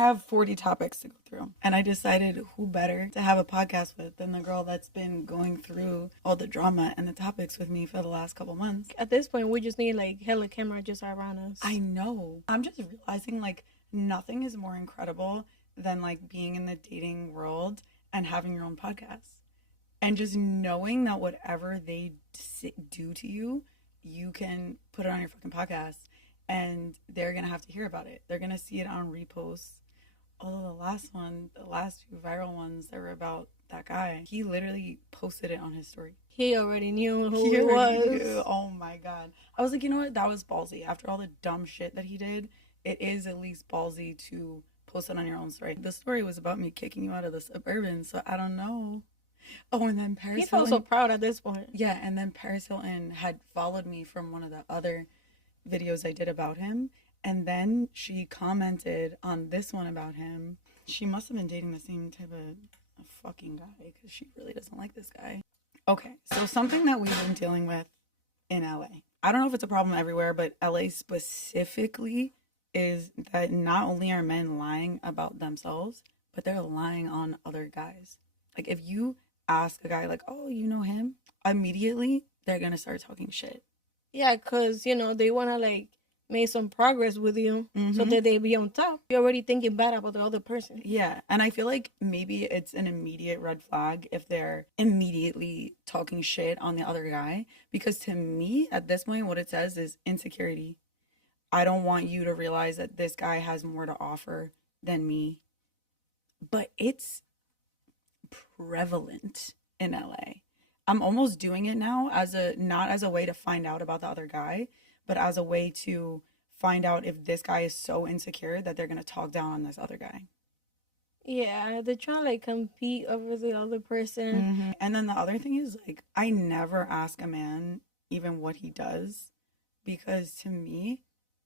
have 40 topics to go through. And I decided who better to have a podcast with than the girl that's been going through all the drama and the topics with me for the last couple months. At this point, we just need like hella camera just around us. I know. I'm just realizing like nothing is more incredible than like being in the dating world and having your own podcast. And just knowing that whatever they do to you, you can put it on your fucking podcast and they're going to have to hear about it. They're going to see it on reposts. Although the last two viral ones that were about that guy, he literally posted it on his story. He already knew who he was. Knew. Oh my God. I was like, you know what? That was ballsy. After all the dumb shit that he did, it is at least ballsy to post it on your own story. The story was about me kicking you out of the Suburban, so I don't know. Oh, and then Paris Hilton. He felt so proud at this point. Yeah, and then Paris Hilton had followed me from one of the other videos I did about him. And then she commented on this one about him. She must have been dating the same type of fucking guy because she really doesn't like this guy. Okay, so something that we've been dealing with in LA. I don't know if it's a problem everywhere, but LA specifically is that not only are men lying about themselves, but they're lying on other guys. Like if you ask a guy like, oh, you know him, immediately they're gonna start talking shit. Yeah, because they want to like make some progress with you so that they be on top. You're already thinking bad about the other person. Yeah, and I feel like maybe it's an immediate red flag if they're immediately talking shit on the other guy, because to me at this point what it says is insecurity. I don't want you to realize that this guy has more to offer than me. But it's prevalent in LA. I'm almost doing it now not as a way to find out about the other guy, but as a way to find out if this guy is so insecure that they're going to talk down on this other guy. Yeah, they're trying to like compete over the other person. And then the other thing is like, I never ask a man even what he does, because to me,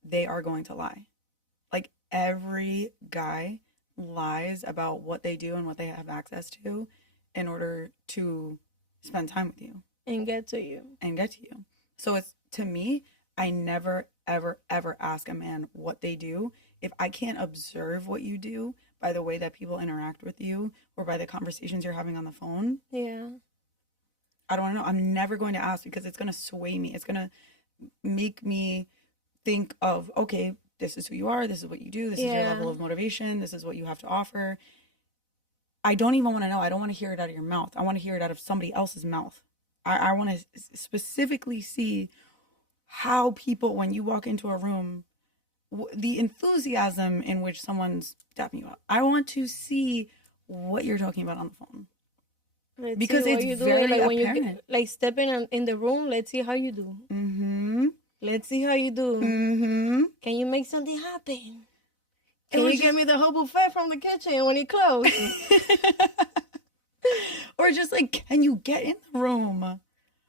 they are going to lie. Like every guy lies about what they do and what they have access to in order to spend time with you and get to you. So it's, to me, I never ever ever ask a man what they do if I can't observe what you do by the way that people interact with you or by the conversations you're having on the phone. Yeah, I don't know. I'm never going to ask, because it's going to sway me. It's going to make me think of, okay, this is who you are, this is what you do, this is your level of motivation, this is what you have to offer. I don't even want to know. I don't want to hear it out of your mouth. I want to hear it out of somebody else's mouth. I want to specifically see how people, when you walk into a room, the enthusiasm in which someone's dapping you up. I want to see what you're talking about on the phone. Because it's very apparent. When you like step in the room, let's see how you do. Let's see how you do. Can you make something happen? Can you give me the whole buffet from the kitchen when you close? Or just like, can you get in the room?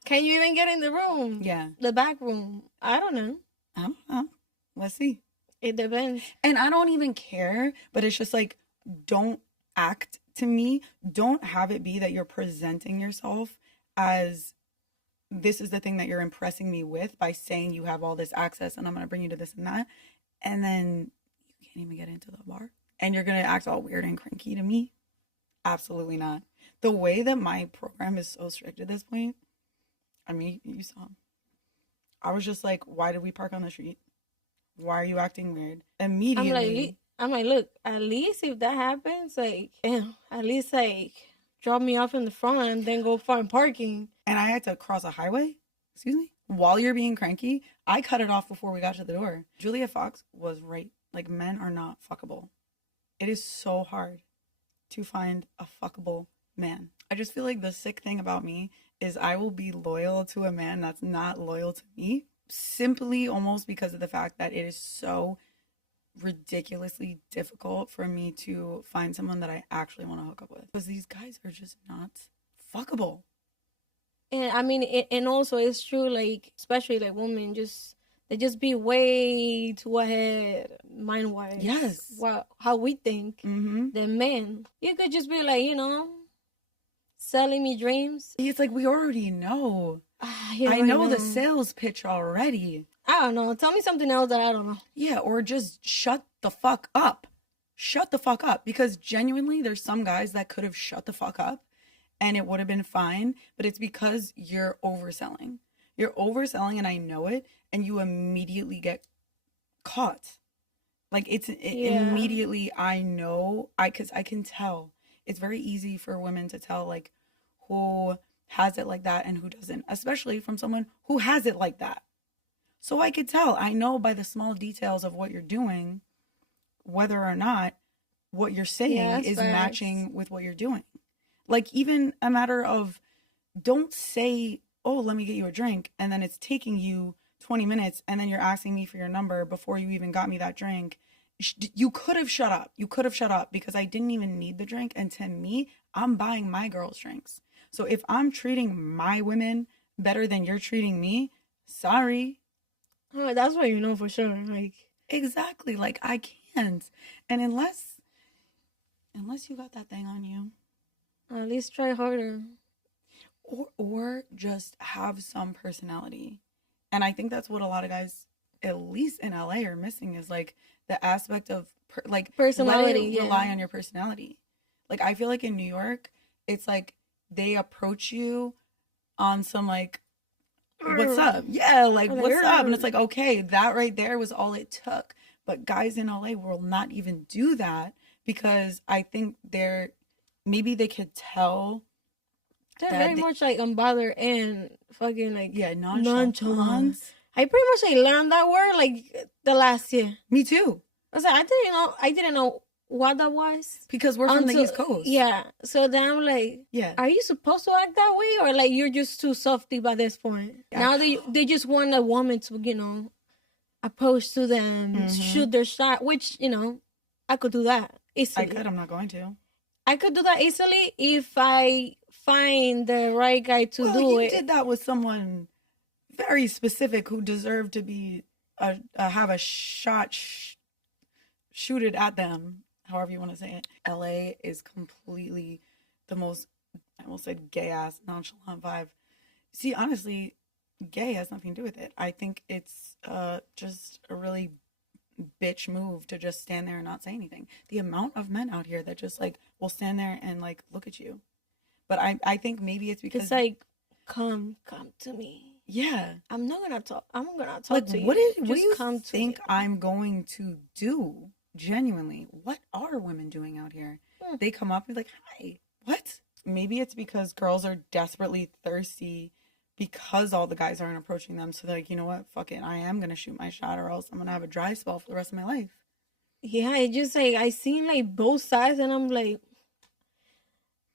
Can you even get in the room? Yeah. The back room. I don't know. Let's see. It depends. And I don't even care, but it's just like, don't act to me. Don't have it be that you're presenting yourself as this is the thing that you're impressing me with by saying you have all this access and I'm going to bring you to this and that. And then you can't even get into the bar. And you're going to act all weird and cranky to me. Absolutely not. The way that my program is so strict at this point, I mean, you saw. I was just like, why did we park on the street? Why are you acting weird? Immediately. I'm like, look, at least if that happens, like, at least like drop me off in the front and then go find parking. And I had to cross a highway? Excuse me? While you're being cranky, I cut it off before we got to the door. Julia Fox was right. Like, men are not fuckable. It is so hard to find a fuckable man. I just feel like the sick thing about me is I will be loyal to a man that's not loyal to me, simply almost because of the fact that it is so ridiculously difficult for me to find someone that I actually want to hook up with, because these guys are just not fuckable. And I mean, and also it's true, like, especially like women, they just be way too ahead mind wise. Yes. How we think. The men, you could just be like, selling me dreams. It's like, we already know. I know the sales pitch already. I don't know. Tell me something else that I don't know. Yeah, or just shut the fuck up. shut the fuck up. Because genuinely, there's some guys that could have shut the fuck up and it would have been fine, but it's because you're overselling. You're overselling, and I know it, and you immediately get caught. Like, immediately, I know, because I can tell. It's very easy for women to tell, like, who has it like that and who doesn't, especially from someone who has it like that. So I could tell. I know by the small details of what you're doing, whether or not what you're saying is matching with what you're doing. Like, even a matter of, don't say, oh, let me get you a drink, and then it's taking you 20 minutes, and then you're asking me for your number before you even got me that drink. You could have shut up. You could have shut up, because I didn't even need the drink, and to me, I'm buying my girls drinks. So if I'm treating my women better than you're treating me, sorry. Oh, that's what you know for sure. Like, exactly. Like, I can't. And unless you got that thing on you, at least try harder. Or just have some personality. And I think that's what a lot of guys, at least in LA, are missing, is like the aspect of personality. Rely on your personality. Like, I feel like in New York, it's like they approach you on some like, what's up? Yeah, like, what's up? And it's like, okay, that right there was all it took. But guys in LA will not even do that, because I think maybe they could tell. They're very much like unbothered and fucking like nonchalant. I pretty much like learned that word like the last year. Me too. I was like, I didn't know what that was, because we're from the East Coast. Yeah. So then I'm like, are you supposed to act that way, or like you're just too softy by this point? Yeah. Now they just want a woman to approach to them, shoot their shot, which I could do that easily. I could. I'm not going to. I could do that easily if I find the right guy to do it. You did that with someone very specific who deserved to be have a shot shooted at them, however you want to say it. LA is completely the most, I almost said gay ass nonchalant vibe. See, honestly, gay has nothing to do with it. I think it's just a really bitch move to just stand there and not say anything. The amount of men out here that just like will stand there and like look at you. But I think maybe it's because it's like, come to me. Yeah. I'm gonna talk like, to you. What do you think I'm going to do? Genuinely, what are women doing out here? They come up and be like, hi. What? Maybe it's because girls are desperately thirsty because all the guys aren't approaching them. So they're like, you know what? Fuck it. I am going to shoot my shot, or else I'm going to have a dry spell for the rest of my life. Yeah, it just like, I seen like both sides, and I'm like,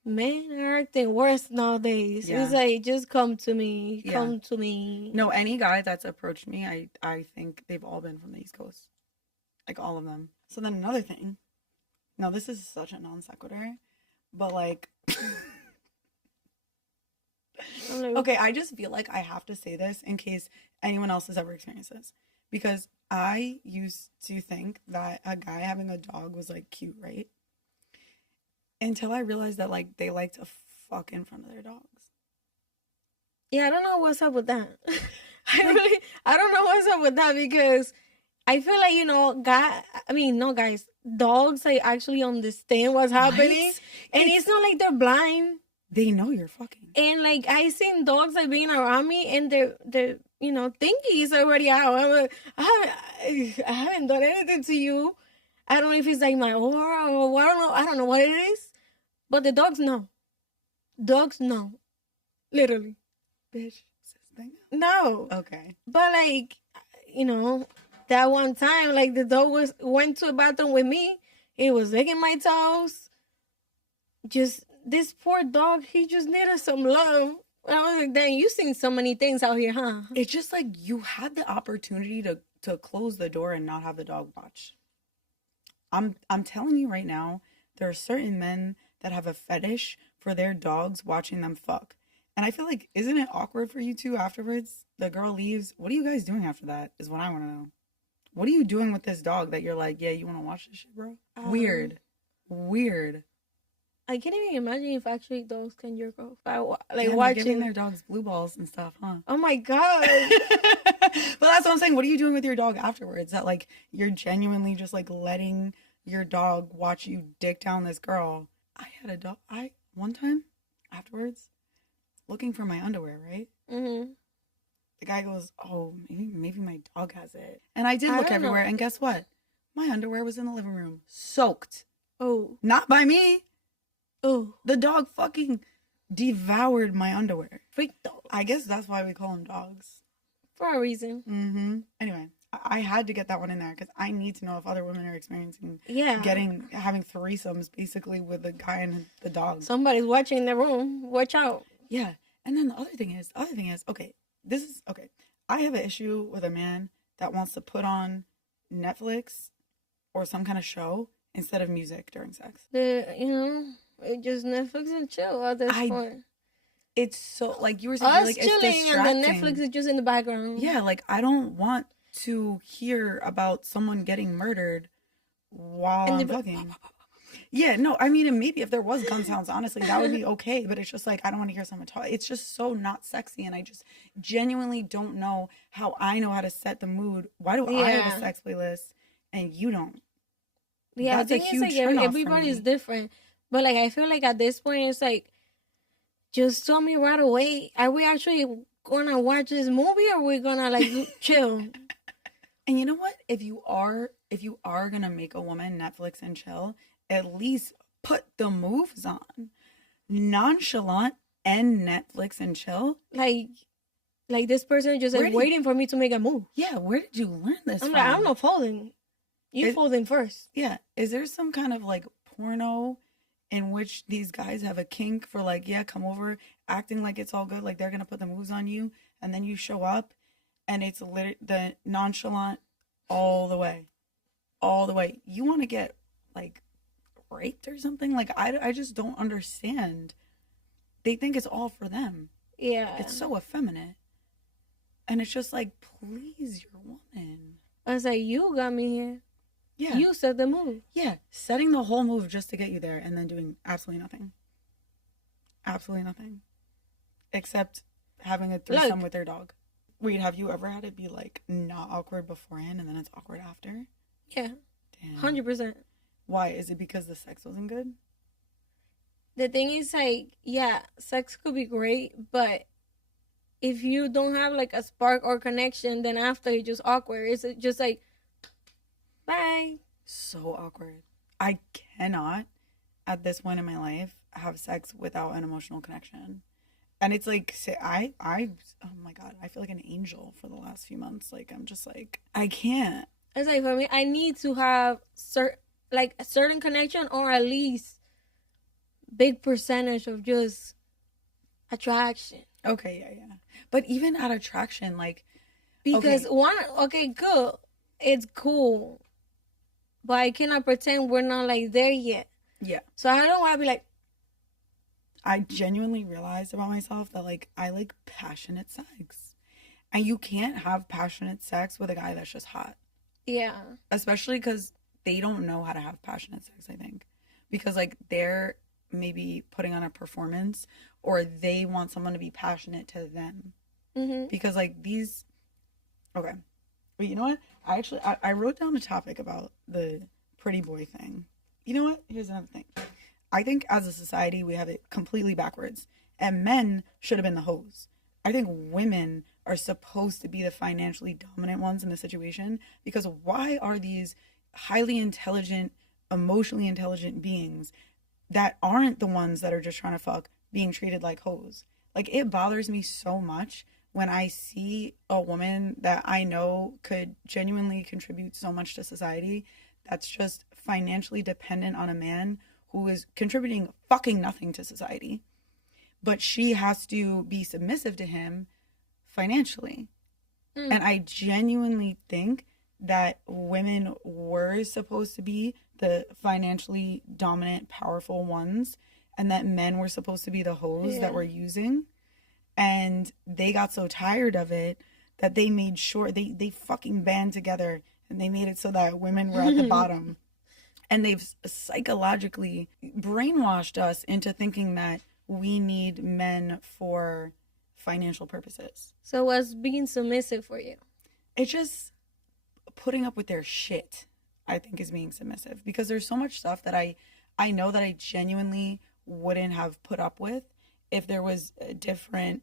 men are acting worse nowadays. Yeah. It's like, just come to me. Come to me. No, any guy that's approached me, I think they've all been from the East Coast. Like, all of them. So then another thing. Now, this is such a non sequitur, but like... Okay, I just feel like I have to say this in case anyone else has ever experienced this. Because I used to think that a guy having a dog was, like, cute, right? Until I realized that, like, they like to fuck in front of their dogs. Yeah, I don't know what's up with that. I don't know what's up with that, because I feel like, guys, dogs, like, actually understand what's happening. Right? And it's not like they're blind. They know you're fucking. And like, I seen dogs like being around me, and they're thinking it's already out. I'm like, I haven't done anything to you. I don't know if it's like my aura or what. I don't know what it is. But the dogs know. Dogs know. Literally. Bitch. No. Okay. But like, that one time, like, the dog went to a bathroom with me. It was licking my toes. Just, this poor dog, he just needed some love. And I was like, dang, you've seen so many things out here, huh? It's just like, you had the opportunity to close the door and not have the dog watch. I'm telling you right now, there are certain men that have a fetish for their dogs watching them fuck. And I feel like, isn't it awkward for you two afterwards? The girl leaves. What are you guys doing after that is what I want to know. What are you doing with this dog that you're like, yeah, you want to watch this shit, bro? Weird. I can't even imagine if actually dogs can jerk off. Watching giving their dogs blue balls and stuff, huh? Oh my God. But that's what I'm saying. What are you doing with your dog afterwards? That like, you're genuinely just like letting your dog watch you dick down this girl. I had a dog. One time afterwards, looking for my underwear, right? Mm-hmm. The guy goes, "Oh, maybe my dog has it." And I did look everywhere, and guess what? My underwear was in the living room, soaked. Oh. Not by me. Oh. The dog fucking devoured my underwear. Freak dogs. I guess that's why we call them dogs. For a reason. Mm-hmm. Anyway, I had to get that one in there because I need to know if other women are experiencing having threesomes basically with the guy and the dog. Somebody's watching in the room. Watch out. Yeah. And then the other thing is, okay, I have an issue with a man that wants to put on Netflix or some kind of show instead of music during sex. It just Netflix and chill at this point. It's so, like you were saying, like, chilling it's distracting. and the Netflix is just in the background. Yeah, like, I don't want to hear about someone getting murdered while I'm fucking. Yeah, no, I mean, and maybe if there was gun sounds, honestly, that would be okay. But it's just like, I don't want to hear someone talk. It's just so not sexy. And I just genuinely don't know how I know how to set the mood. Why do I have a sex playlist and you don't? Yeah, that's a huge turn off. Everybody's different. But like, I feel like at this point, it's like, just tell me right away, are we actually gonna watch this movie or are we gonna like chill? And you know what? If you are gonna make a woman Netflix and chill, at least put the moves on. Nonchalant and Netflix and chill. Like this person just like waiting for me to make a move. Yeah, where did you learn this from? Like, I'm not folding. You folding first. Yeah. Is there some kind of like porno in which these guys have a kink for like, yeah, come over, acting like it's all good, like they're gonna put the moves on you, and then you show up and it's the nonchalant all the way. You want to get like raped or something? Like, I just don't understand. They think it's all for them. Yeah. It's so effeminate. And it's just like, please, your woman. I was like, you got me here. Yeah. You set the move. Yeah. Setting the whole move just to get you there and then doing absolutely nothing. Absolutely nothing. Except having a threesome with their dog. Wait, have you ever had it be like not awkward beforehand and then it's awkward after? Yeah. Damn. 100%. Why? Is it because the sex wasn't good? The thing is, like, yeah, sex could be great, but if you don't have like a spark or connection, then after it's just awkward. It's just like, bye. So awkward. I cannot, at this point in my life, have sex without an emotional connection. And it's like, oh my God, I feel like an angel for the last few months. Like, I'm just like, I can't. It's like, for me, I need to have a certain connection or at least big percentage of just attraction. Okay, yeah. But even at attraction, like, because good, it's cool, but I cannot pretend we're not like there yet. Yeah. So I don't want to be like. I genuinely realized about myself that like I like passionate sex, and you can't have passionate sex with a guy that's just hot. Yeah. Especially because they don't know how to have passionate sex. I think because like they're maybe putting on a performance, or they want someone to be passionate to them. Mm-hmm. Because like these. Okay. But you know what? I wrote down a topic about the pretty boy thing. You know what? Here's another thing. I think as a society, we have it completely backwards. And men should have been the hoes. I think women are supposed to be the financially dominant ones in the situation. Because why are these highly intelligent, emotionally intelligent beings that aren't the ones that are just trying to fuck being treated like hoes? Like, it bothers me so much when I see a woman that I know could genuinely contribute so much to society that's just financially dependent on a man who is contributing fucking nothing to society, but she has to be submissive to him financially. And I genuinely think that women were supposed to be the financially dominant, powerful ones, and that men were supposed to be the hoes that were using. And they got so tired of it that they made sure they fucking band together, and they made it so that women were at the bottom. And they've psychologically brainwashed us into thinking that we need men for financial purposes. So what's being submissive for you? It's just putting up with their shit. I think is being submissive, because there's so much stuff that I know that I genuinely wouldn't have put up with if there was a different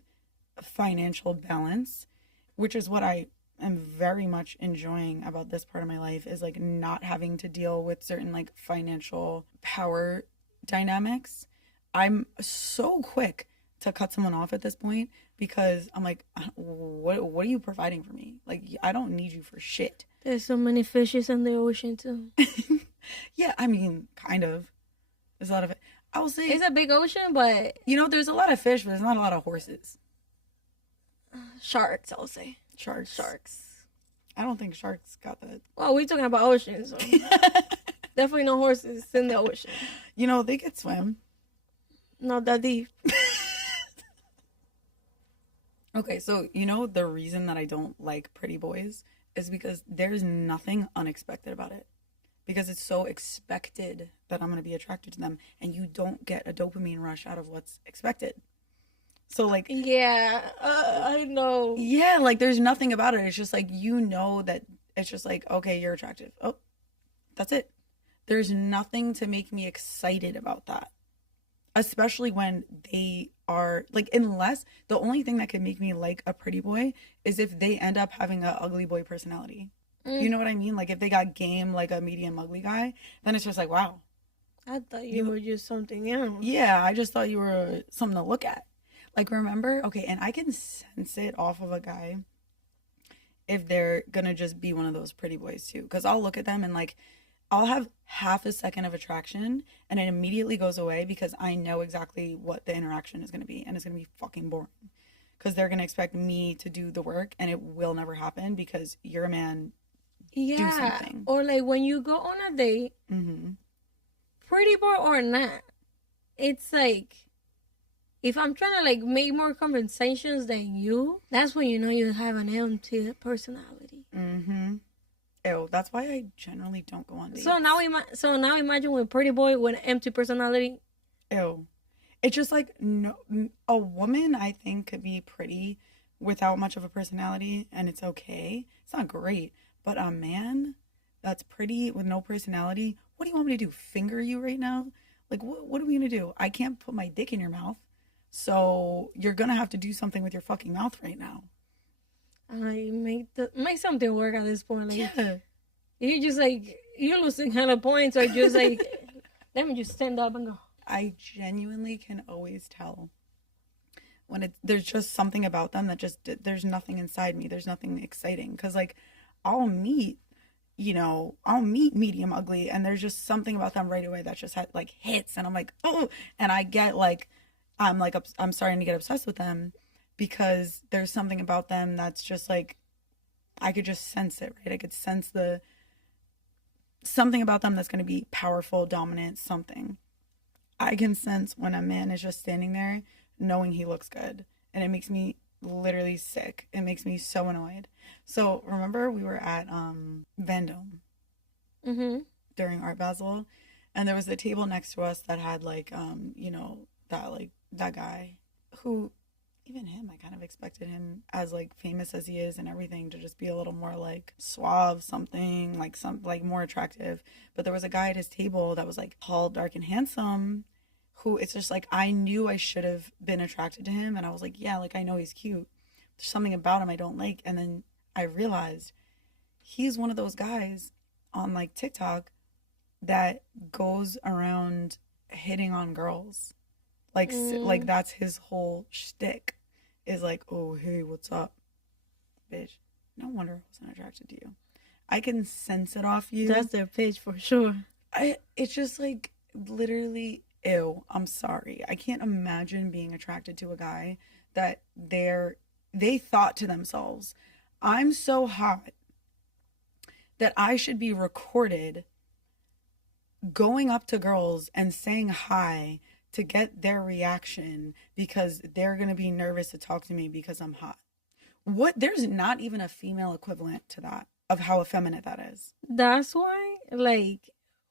financial balance, which is what I am very much enjoying about this part of my life, is like not having to deal with certain like financial power dynamics. I'm so quick to cut someone off at this point because I'm like, what are you providing for me? Like, I don't need you for shit. There's so many fishes in the ocean too. Yeah, I mean, kind of. There's a lot of it. I will say It's a big ocean, but there's a lot of fish, but there's not a lot of horses. sharks, I'll say. Sharks. I don't think sharks got that. Well, we're talking about oceans, so definitely no horses in the ocean. They could swim. Not that deep. Okay, so the reason that I don't like pretty boys is because there's nothing unexpected about it. Because it's so expected that I'm going to be attracted to them, and you don't get a dopamine rush out of what's expected. So, like... Yeah, I know. Yeah, like, there's nothing about it. It's just, like, that it's just, like, okay, you're attractive. Oh, that's it. There's nothing to make me excited about that. Especially when they are, like, unless... The only thing that could make me like a pretty boy is if they end up having an ugly boy personality. You know what I mean? Like, if they got game like a medium ugly guy, then it's just like, wow. I thought you were just something else. Yeah, I just thought you were something to look at. Like, remember? Okay, and I can sense it off of a guy if they're gonna just be one of those pretty boys too. Because I'll look at them and, like, I'll have half a second of attraction and it immediately goes away because I know exactly what the interaction is gonna be, and it's gonna be fucking boring. Because they're gonna expect me to do the work, and it will never happen because you're a man. Yeah, do something. Or like when you go on a date, pretty boy or not, it's like, if I'm trying to like make more conversations than you, that's when you have an empty personality. Ew, that's why I generally don't go on dates. So now imagine with pretty boy with an empty personality. Ew. It's just like, no, a woman I think could be pretty without much of a personality, and it's okay. It's not great. But a man that's pretty with no personality, what do you want me to do? Finger you right now? Like, what are we going to do? I can't put my dick in your mouth. So you're going to have to do something with your fucking mouth right now. Make something work at this point. Like, yeah. You're just like, you're losing hella points, or just like, let me just stand up and go. I genuinely can always tell when there's just something about them that just, there's nothing inside me. There's nothing exciting. Because, like, I'll meet medium ugly, and there's just something about them right away that just like hits, and I'm like, oh, and I get like, I'm starting to get obsessed with them because there's something about them that's just like, I could just sense it, right? I could sense something about them that's going to be powerful, dominant, something. I can sense when a man is just standing there knowing he looks good, and it makes me literally sick. It makes me so annoyed. So remember we were at Vendome during Art Basel, and there was a table next to us that had like that guy who, even him, I kind of expected him, as like famous as he is and everything, to just be a little more like suave, something like more attractive. But there was a guy at his table that was like tall, dark, and handsome, who, it's just like, I knew I should have been attracted to him, and I was like, yeah, like, I know he's cute. There's something about him I don't like. And then I realized he's one of those guys on like TikTok that goes around hitting on girls. Like that's his whole shtick, is like, oh, hey, what's up, bitch? No wonder I wasn't attracted to you. I can sense it off you. That's their pitch for sure. It's just like, literally, ew, I'm sorry. I can't imagine being attracted to a guy that they thought to themselves, I'm so hot that I should be recorded going up to girls and saying hi to get their reaction because they're going to be nervous to talk to me because I'm hot. There's not even a female equivalent to that, of how effeminate that is. That's why, like,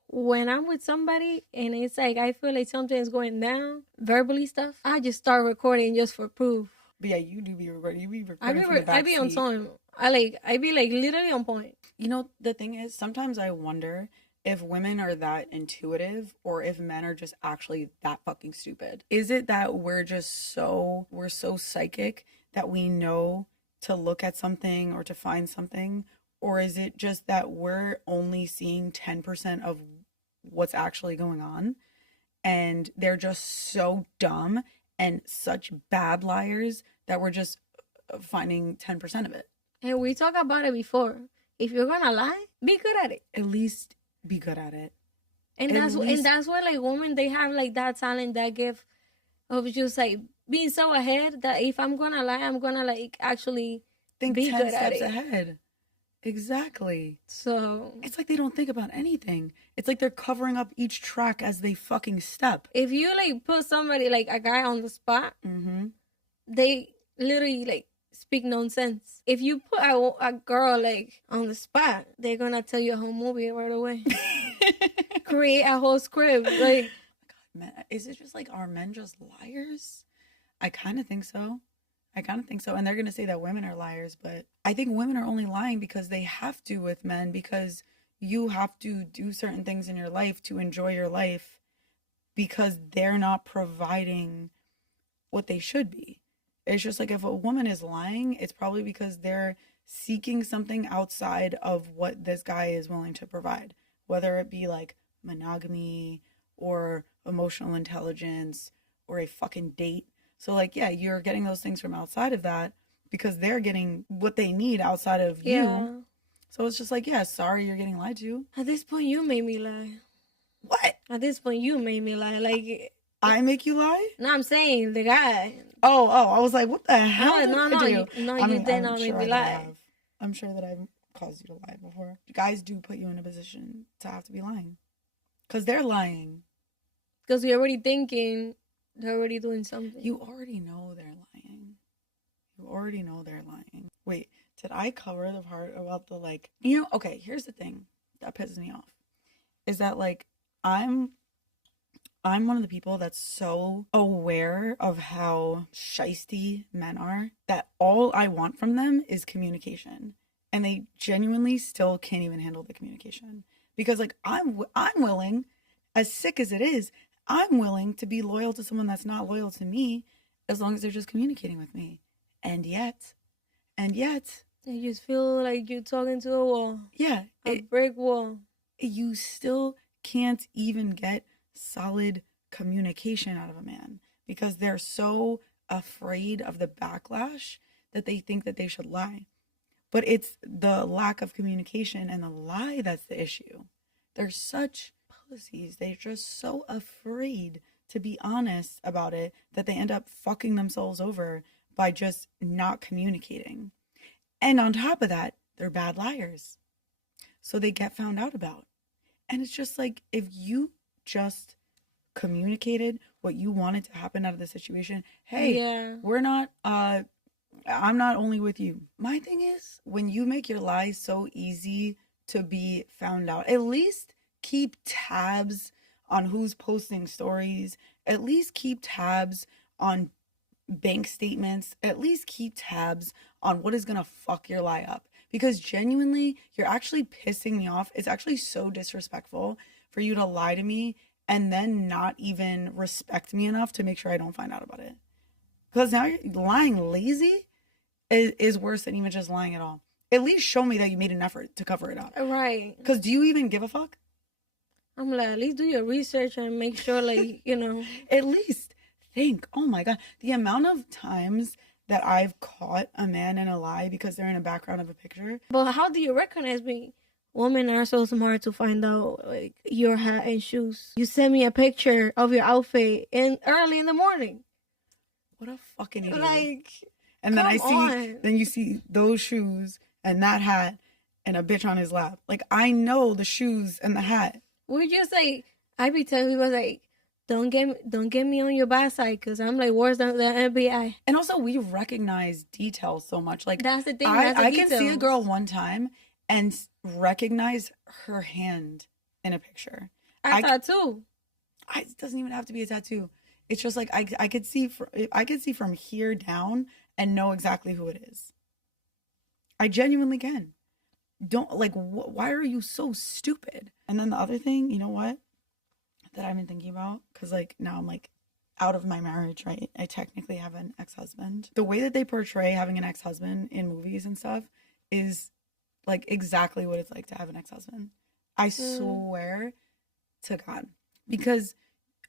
when I'm with somebody and it's like, I feel like something's going down, verbally stuff, I just start recording just for proof. But yeah, you do be recording. You be recording I be on time. I be like literally on point. You know, the thing is, sometimes I wonder if women are that intuitive or if men are just actually that fucking stupid. Is it that we're so psychic that we know to look at something or to find something? Or is it just that we're only seeing 10% of what's actually going on? And they're just so dumb and such bad liars that we're just finding 10% of it. And we talked about it before. If you're gonna lie, be good at it. At least be good at it. And that's where like women, they have like that talent, that gift of just like being so ahead that if I'm gonna lie, I'm gonna like actually Think be 10 good at steps it. ahead. Exactly. So It's like they don't think about anything. It's like they're covering up each track as they fucking step. if you like put somebody, like a guy, on the spot, Mm-hmm. they literally like speak nonsense. If you put a girl like on the spot, they're gonna tell you a whole movie right away. Create a whole script. Like, Man, is it just like, are men just liars? I kind of think so. And they're going to say that women are liars, but I think women are only lying because they have to with men, because you have to do certain things in your life to enjoy your life because they're not providing what they should be. It's just like, if a woman is lying, it's probably because they're seeking something outside of what this guy is willing to provide, whether it be like monogamy or emotional intelligence or a fucking date. So like, yeah, you're getting those things from outside of that because they're getting what they need outside of you. yeah. So it's just like, yeah, sorry you're getting lied to. At this point, you made me lie. What? At this point, you made me lie. Like, I make you lie? no, I'm saying the guy. Oh, I was like, what the hell did No, I no, do? you did not make me lie. I'm sure that I've caused you to lie before. Guys do put you in a position to have to be lying. Because they're lying. Because you're already thinking they're already doing something. You already know they're lying. Wait, did I cover the part about the like, okay, here's the thing that pisses me off. Is that like, I'm one of the people that's so aware of how shisty men are that all I want from them is communication. And they genuinely still can't even handle the communication. Because like, I'm willing, as sick as it is, I'm willing to be loyal to someone that's not loyal to me as long as they're just communicating with me. And yet, you just feel like you're talking to a wall. yeah, A brick wall. You still can't even get solid communication out of a man because they're so afraid of the backlash that they think that they should lie. But it's the lack of communication and the lie that's the issue. They're such pussies. They're just so afraid to be honest about it that they end up fucking themselves over by just not communicating. And on top of that, they're bad liars. So they get found out about. And it's just like, if you just communicated what you wanted to happen out of the situation, hey, Yeah. we're not, I'm not only with you. My thing is, when you make your lies so easy to be found out, at least keep tabs on who's posting stories, at least keep tabs on bank statements, at least keep tabs on what is gonna fuck your lie up. Because genuinely, you're actually pissing me off. It's actually so disrespectful for you to lie to me and then not even respect me enough to make sure I don't find out about it. Because now you're lying lazy is worse than even just lying at all. At least show me that you made an effort to cover it up. Right. Because do you even give a fuck? I'm like, at least do your research and make sure, like, At least think. Oh my God. The amount of times that I've caught a man in a lie because they're in the background of a picture. But how do you recognize me? Women are so smart to find out, like, your hat and shoes. You send me a picture of your outfit early in the morning. What a fucking idiot. Like, and then on. Then you see those shoes and that hat and a bitch on his lap. Like, I know the shoes and the hat. We just like, I be telling people like, don't get me on your bad side because I'm like worse than the FBI. And also, we recognize details so much. Like, that's the thing. I can see a girl one time and recognize her hand in a picture. A tattoo. It doesn't even have to be a tattoo. It's just like I could see from here down and know exactly who it is. I genuinely can. don't like why are you so stupid? And then the other thing, you know what, that I've been thinking about, because like now I'm like out of my marriage, right? I technically have an ex-husband. The way that they portray having an ex-husband in movies and stuff is like exactly what it's like to have an ex-husband. I swear to God. Because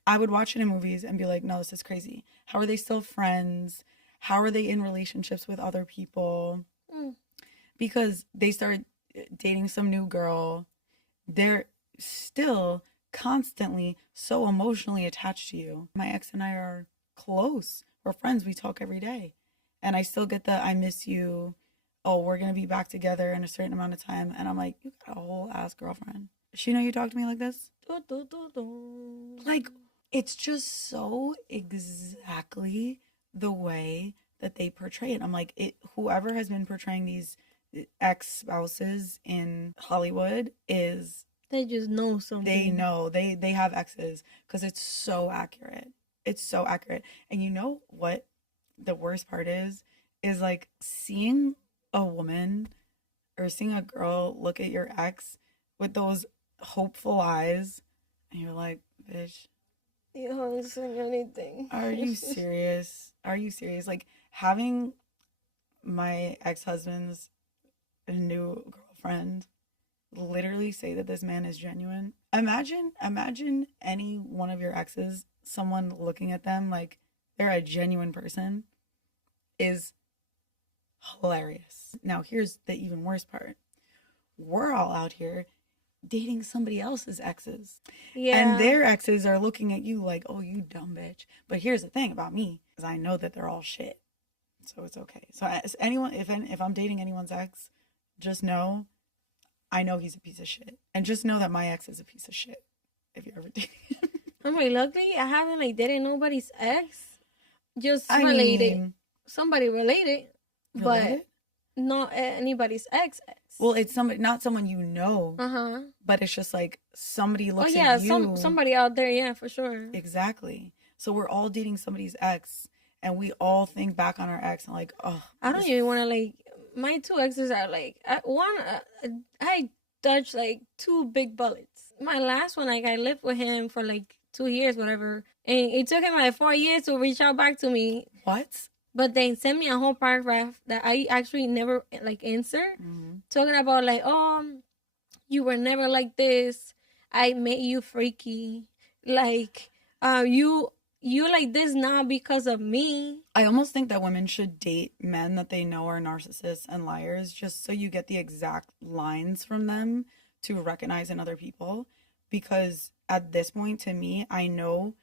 I would watch it in movies and be like, no, this is crazy. How are they still friends? How are they in relationships with other people? Because they start dating some new girl. They're still constantly so emotionally attached to you. My ex and I are close. We're friends. We talk every day. And I still get the I miss you. Oh, we're going to be back together in a certain amount of time. And I'm like, you got a whole ass girlfriend. Does she know you talk to me like this? Like, it's just so exactly the way that they portray it. I'm like, whoever has been portraying these ex-spouses in Hollywood is... They just know something. They know. They have exes because it's so accurate. It's so accurate. And you know what the worst part is like seeing a woman or seeing a girl look at your ex with those hopeful eyes and you're like, bitch, you haven't seen anything. Are you serious? Are you serious? Like having my ex-husband's new girlfriend literally say that this man is genuine. Imagine any one of your exes, someone looking at them like they're a genuine person, is hilarious. Now here's the even worse part. We're all out here dating somebody else's exes. Yeah. And their exes are looking at you like, oh, you dumb bitch. But here's the thing about me, is I know that they're all shit. So it's okay. So as anyone, if I'm dating anyone's ex, just know I know he's a piece of shit. And just know that my ex is a piece of shit. If you're ever dating him. I'm like, luckily I haven't like dated nobody's ex. Just related. Somebody related. But not anybody's ex. Well, it's somebody, not someone you know. But it's just like somebody looks at you. Somebody out there, yeah, for sure. Exactly. So we're all dating somebody's ex. And we all think back on our ex and like, oh. I don't even want to like... My two exes are like, I dodged like 2 big bullets. My last one, like I lived with him for like 2 years, whatever. And it took him like 4 years to reach out back to me. What? But they sent me a whole paragraph that I actually never like answered. Talking about like, oh, you were never like this. I made you freaky. Like, you like this now because of me. I almost think that women should date men that they know are narcissists and liars just so you get the exact lines from them to recognize in other people. Because at this point, to me, I know,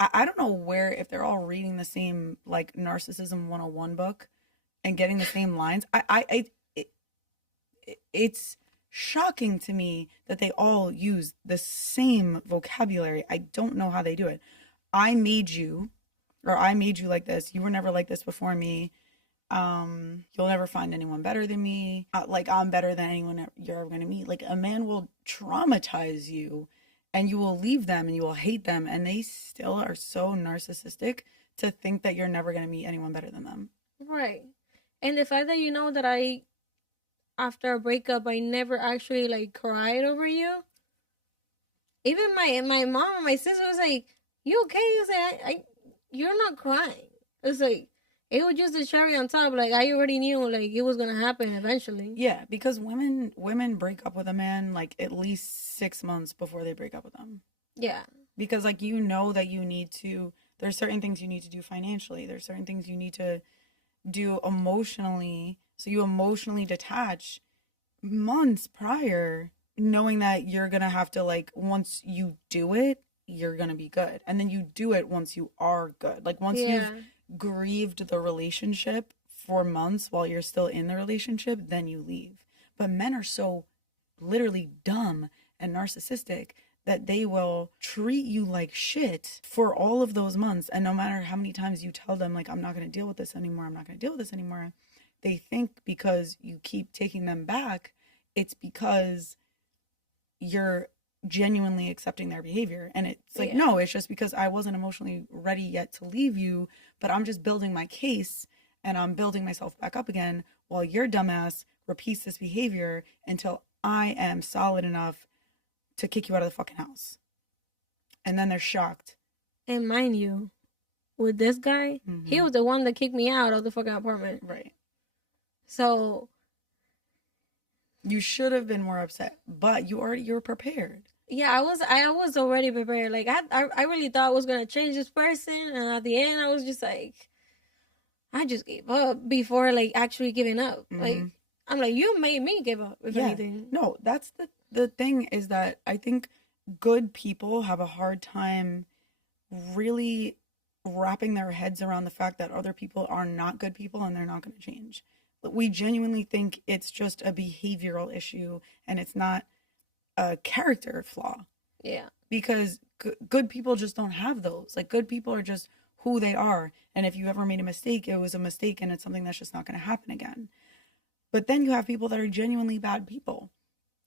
I don't know where, if they're all reading the same like Narcissism 101 book and getting the same lines. It's shocking to me that they all use the same vocabulary. I don't know how they do it. I made you like this. You were never like this before me. You'll never find anyone better than me. Like, I'm better than anyone you're ever going to meet. Like, a man will traumatize you and you will leave them and you will hate them. And they still are so narcissistic to think that you're never going to meet anyone better than them. Right. And the fact that you know that after a breakup, I never actually like cried over you. Even my mom and my sister was like, you okay? You say, you're not crying. It's like, it was just a cherry on top. Like, I already knew, like, it was going to happen eventually. Yeah, because women break up with a man, like, at least 6 months before they break up with them. Yeah. Because, like, you know that you need to, there's certain things you need to do financially. There's certain things you need to do emotionally. So you emotionally detach months prior, knowing that you're going to have to, like, once you do it, you're gonna be good. And then you do it once you are good. Like, once you've grieved the relationship for months while you're still in the relationship, then you leave. But men are so literally dumb and narcissistic that they will treat you like shit for all of those months. And no matter how many times you tell them, like, I'm not gonna deal with this anymore, I'm not gonna deal with this anymore, they think because you keep taking them back, it's because you're genuinely accepting their behavior. And it's like, no, it's just because I wasn't emotionally ready yet to leave you, but I'm just building my case and I'm building myself back up again while your dumbass repeats this behavior until I am solid enough to kick you out of the fucking house. And then they're shocked. And mind you, with this guy, he was the one that kicked me out of the fucking apartment. Right. So you should have been more upset, but you were prepared. Yeah, I was already prepared. Like I really thought I was gonna change this person, and at the end I was just like, I just gave up before like actually giving up. Like I'm like, you made me give up, if anything. No, that's the thing is that I think good people have a hard time really wrapping their heads around the fact that other people are not good people and they're not going to change. But we genuinely think it's just a behavioral issue and it's not a character flaw. Yeah. Because good people just don't have those. Like, good people are just who they are. And if you ever made a mistake, it was a mistake and it's something that's just not going to happen again. But then you have people that are genuinely bad people.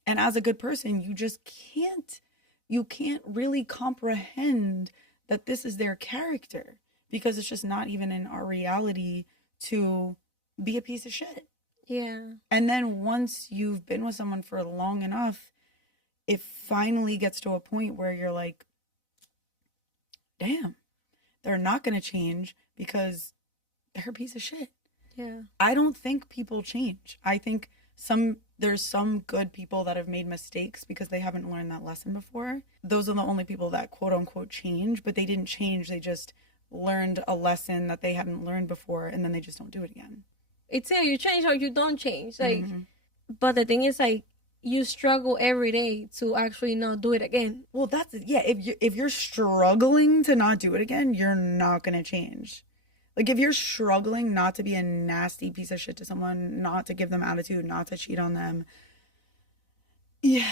And as a good person, you can't really comprehend that this is their character because it's just not even in our reality to be a piece of shit. Yeah. And then once you've been with someone for long enough, it finally gets to a point where you're like, damn, they're not going to change because they're a piece of shit. Yeah. I don't think people change. I think there's some good people that have made mistakes because they haven't learned that lesson before. Those are the only people that quote unquote change, but they didn't change. They just learned a lesson that they hadn't learned before and then they just don't do it again. It's either you change or you don't change. Like, but the thing is, like, you struggle every day to actually not do it again. Well, if you're struggling to not do it again, you're not going to change. Like, if you're struggling not to be a nasty piece of shit to someone, not to give them attitude, not to cheat on them, yeah,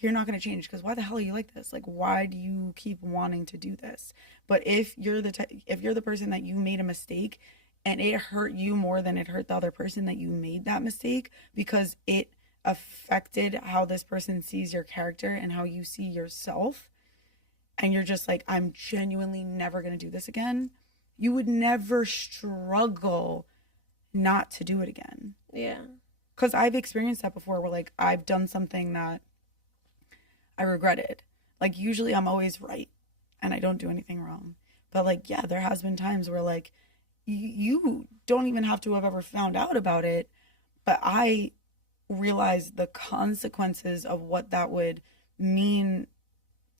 you're not going to change. Because why the hell are you like this? Like, why do you keep wanting to do this? But if you're the person that you made a mistake and it hurt you more than it hurt the other person that you made that mistake because it affected how this person sees your character and how you see yourself, and you're just like, I'm genuinely never going to do this again, you would never struggle not to do it again. Yeah. Because I've experienced that before where, like, I've done something that I regretted. Like, usually I'm always right and I don't do anything wrong. But, like, yeah, there has been times where, like, you don't even have to have ever found out about it, but I realized the consequences of what that would mean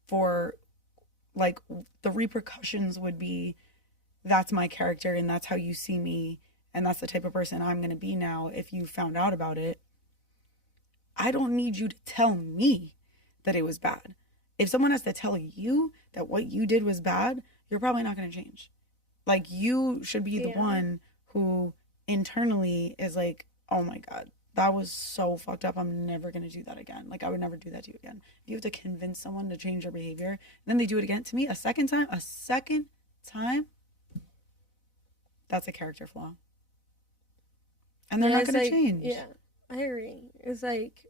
for, like, the repercussions would be, that's my character and that's how you see me and that's the type of person I'm going to be now if you found out about it. I don't need you to tell me that it was bad. If someone has to tell you that what you did was bad, you're probably not going to change. Like, you should be the one who internally is like, oh my God, that was so fucked up. I'm never going to do that again. Like, I would never do that to you again. If you have to convince someone to change their behavior, and then they do it again to me a second time, that's a character flaw. And they're not going to change. Yeah, I agree. It's like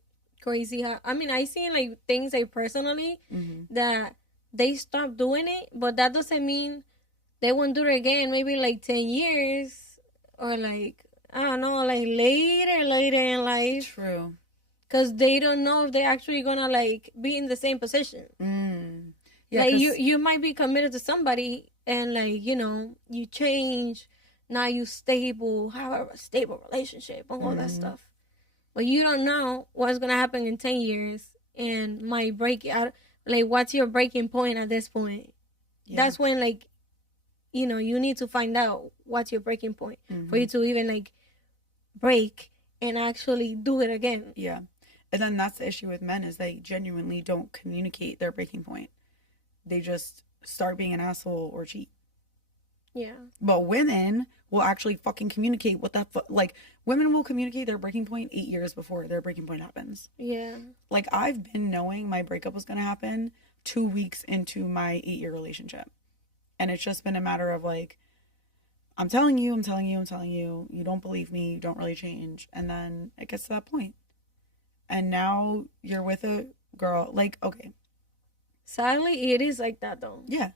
crazy how, I mean, I seen like things like personally that they stopped doing it, but that doesn't mean they won't do it again. Maybe like 10 years or like, I don't know, like later in life. True. Because they don't know if they're actually going to like be in the same position. Yeah, like you might be committed to somebody and like, you know, you change. Now you stable, have a stable relationship and all that stuff. But you don't know what's going to happen in 10 years and might break out. Like, what's your breaking point at this point? Yeah. That's when, like, you know, you need to find out what's your breaking point for you to even, like, break and actually do it again. Yeah. And then that's the issue with men is they genuinely don't communicate their breaking point. They just start being an asshole or cheat. Yeah. But women will actually fucking communicate what that like, women will communicate their breaking point 8 years before their breaking point happens. Yeah. Like, I've been knowing my breakup was going to happen 2 weeks into my 8-year relationship. And it's just been a matter of like, I'm telling you, you don't believe me, you don't really change. And then it gets to that point. And now you're with a girl, like, okay. Sadly, it is like that though. Yeah.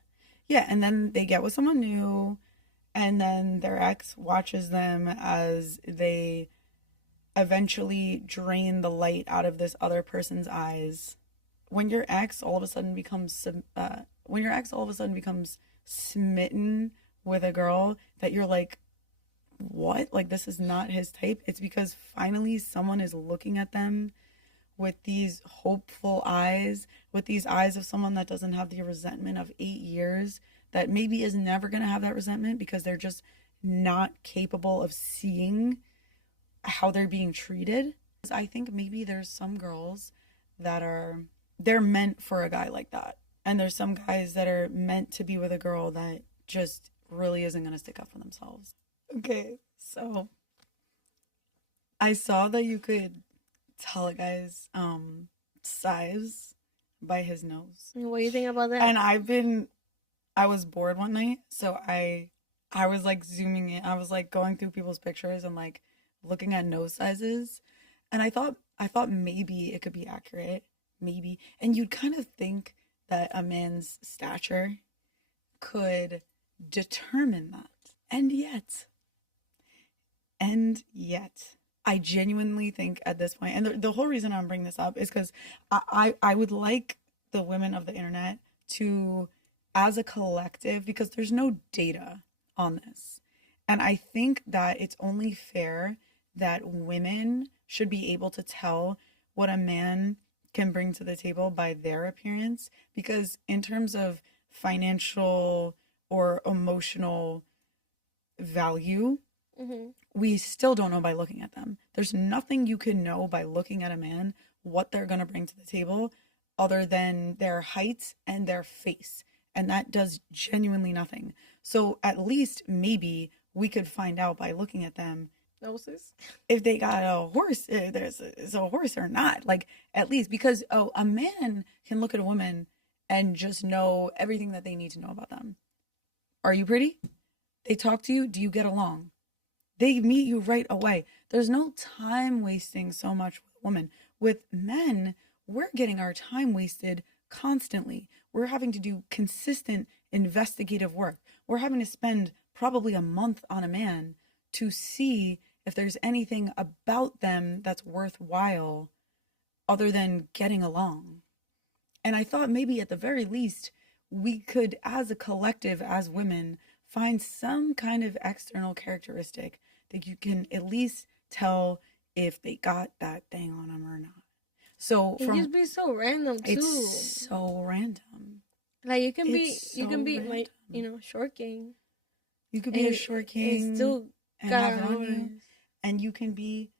Yeah, and then they get with someone new, and then their ex watches them as they eventually drain the light out of this other person's eyes. When your ex all of a sudden becomes smitten with a girl that you're like, what? Like, this is not his type. It's because finally someone is looking at them with these hopeful eyes, with these eyes of someone that doesn't have the resentment of 8 years, that maybe is never going to have that resentment because they're just not capable of seeing how they're being treated. I think maybe there's some girls that they're meant for a guy like that. And there's some guys that are meant to be with a girl that just really isn't going to stick up for themselves. Okay, so I saw that you could tell a guy's size by his nose. What do you think about that? And I was bored one night, so I was like zooming in. I was like going through people's pictures and like looking at nose sizes, and I thought maybe it could be accurate, maybe. And you'd kind of think that a man's stature could determine that. And yet, I genuinely think at this point, and the whole reason I'm bringing this up is because I would like the women of the internet to, as a collective, because there's no data on this. And I think that it's only fair that women should be able to tell what a man can bring to the table by their appearance, because in terms of financial or emotional value, we still don't know by looking at them. There's nothing you can know by looking at a man what they're going to bring to the table other than their height and their face. And that does genuinely nothing. So at least maybe we could find out by looking at them noses if they got a horse, there's a horse or not. Like, at least, because a man can look at a woman and just know everything that they need to know about them. Are you pretty? They talk to you. Do you get along? They meet you right away. There's no time wasting so much with women. With men, we're getting our time wasted constantly. We're having to do consistent investigative work. We're having to spend probably a month on a man to see if there's anything about them that's worthwhile other than getting along. And I thought maybe at the very least, we could, as a collective, as women, find some kind of external characteristic that you can at least tell if they got that thing on them or not. So it just be so random too. It's so random. Like you can be random. Like, short king. You could be a short king and still and have it on you, and you can be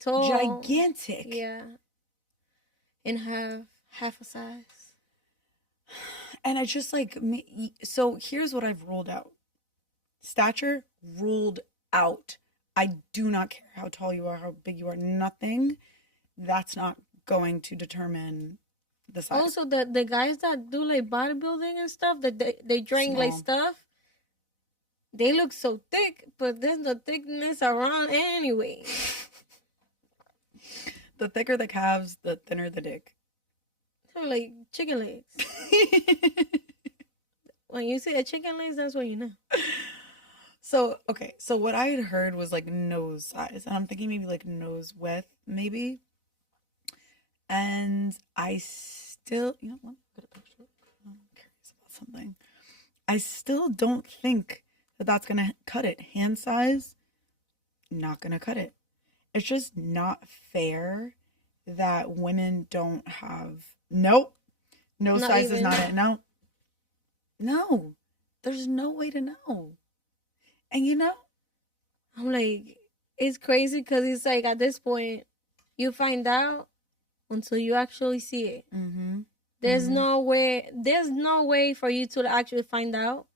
tall, gigantic. Yeah, and have half a size. And I just like me. So here's what I've ruled out: stature ruled out. I do not care how tall you are, how big you are. Nothing. That's not going to determine the size. Also, the guys that do like bodybuilding and stuff, that they drink Small. like stuff, they look so thick, but there's no thickness around anyway. The thicker the calves, the thinner the dick. They're like chicken legs. When you see a chicken legs, that's what you know. So, okay. So what I had heard was like nose size. And I'm thinking maybe like nose width, maybe. And I still, let me get a picture. I'm curious about something. I still don't think that that's going to cut it. Hand size, not going to cut it. It's just not fair that women don't have, nope. Nose size is not it. No. There's no way to know. And I'm like, it's crazy because it's like at this point, you find out until you actually see it. Mm-hmm. There's no way for you to actually find out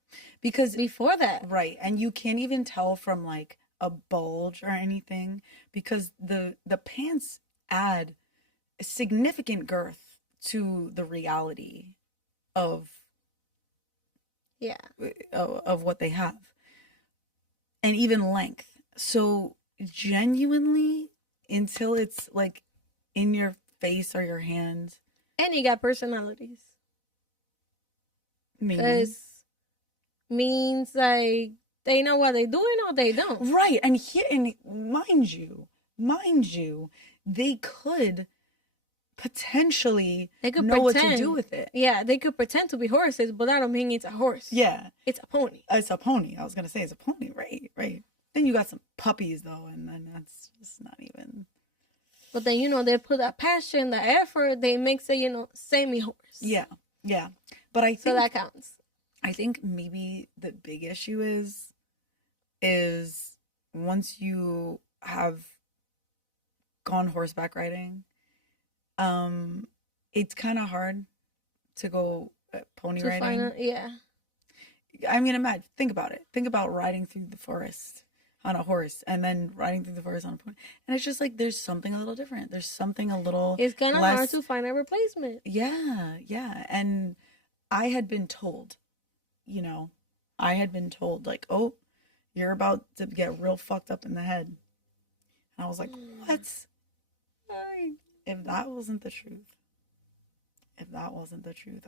because before that. Right. And you can't even tell from like a bulge or anything because the pants add a significant girth to the reality of what they have. And even length. So genuinely, until it's like in your face or your hand. And you got personalities. Means like they know what they're doing or they don't. Right. And mind you, mind you, they could potentially They could know pretend what to do with it. Yeah, they could pretend to be horses, but that don't mean it's a horse. Yeah. It's a pony. It's a pony. I was going to say it's a pony, right? Right. Then you got some puppies, though, and then that's just not even... But then, you know, they put that passion, that effort, they make it, you know, semi-horse. Yeah, yeah. But I think... So that counts. I think maybe the big issue is once you have gone horseback riding, it's kind of hard to go pony riding. Yeah. I mean, think about it. Think about riding through the forest on a horse and then riding through the forest on a pony. And it's just like there's something a little different. There's something a little It's kind of less... hard to find a replacement. Yeah, yeah. And I had been told, like, oh, you're about to get real fucked up in the head. And I was like, what? If that wasn't the truth,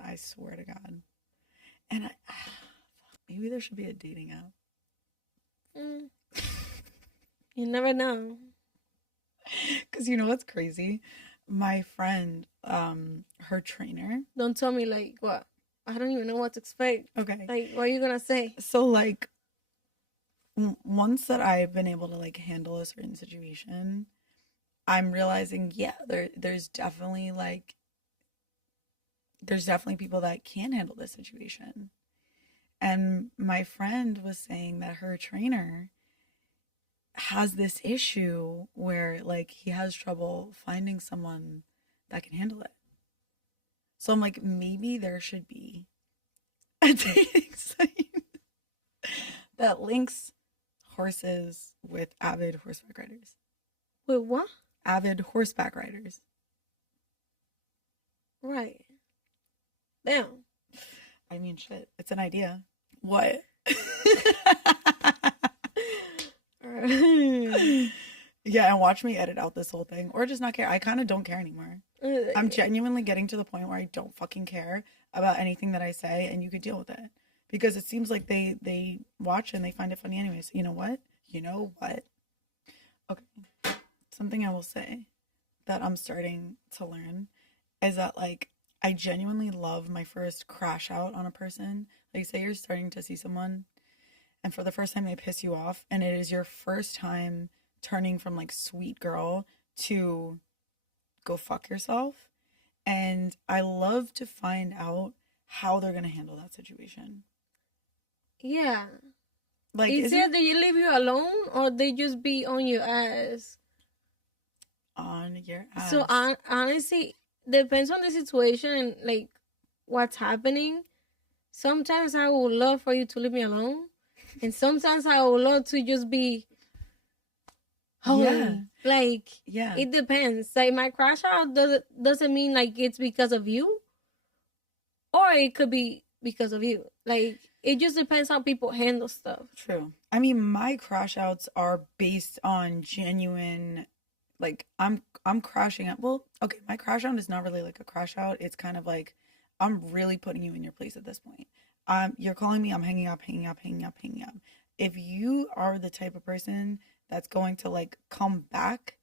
I swear to God. And maybe there should be a dating app. You never know. Because you know what's crazy? My friend, her trainer. Don't tell me, like, what? I don't even know what to expect. Okay. Like, what are you going to say? So, like, once that I've been able to, like, handle a certain situation, I'm realizing, yeah, there's definitely people that can handle this situation. And my friend was saying that her trainer has this issue where, like, he has trouble finding someone that can handle it. So I'm like, maybe there should be a dating site that links horses with avid horseback riders. With what? Avid horseback riders. Right. Damn. I mean, shit. It's an idea. What? Yeah, and watch me edit out this whole thing. Or just not care. I kind of don't care anymore. I'm genuinely getting to the point where I don't fucking care about anything that I say, and you could deal with it. Because it seems like they watch and they find it funny anyway. So you know what? Okay. Something I will say that I'm starting to learn is that, like, I genuinely love my first crash out on a person. Like, say you're starting to see someone, and for the first time they piss you off, and it is your first time turning from, like, sweet girl to go fuck yourself. And I love to find out how they're going to handle that situation. Yeah. Like, is it they leave you alone or they just be on your ass? On your ass. So, honestly, depends on the situation and, like, what's happening. Sometimes I would love for you to leave me alone. And sometimes I would love to just be home. Yeah. Like, yeah. It depends. Like, my crash out doesn't mean, like, it's because of you. Or it could be because of you. Like, it just depends how people handle stuff. True. I mean, my crash outs are based on genuine, like, I'm crashing out. Well, okay, my crash out is not really like a crash out. It's kind of like, I'm really putting you in your place at this point. You're calling me, I'm hanging up. If you are the type of person that's going to, like, come back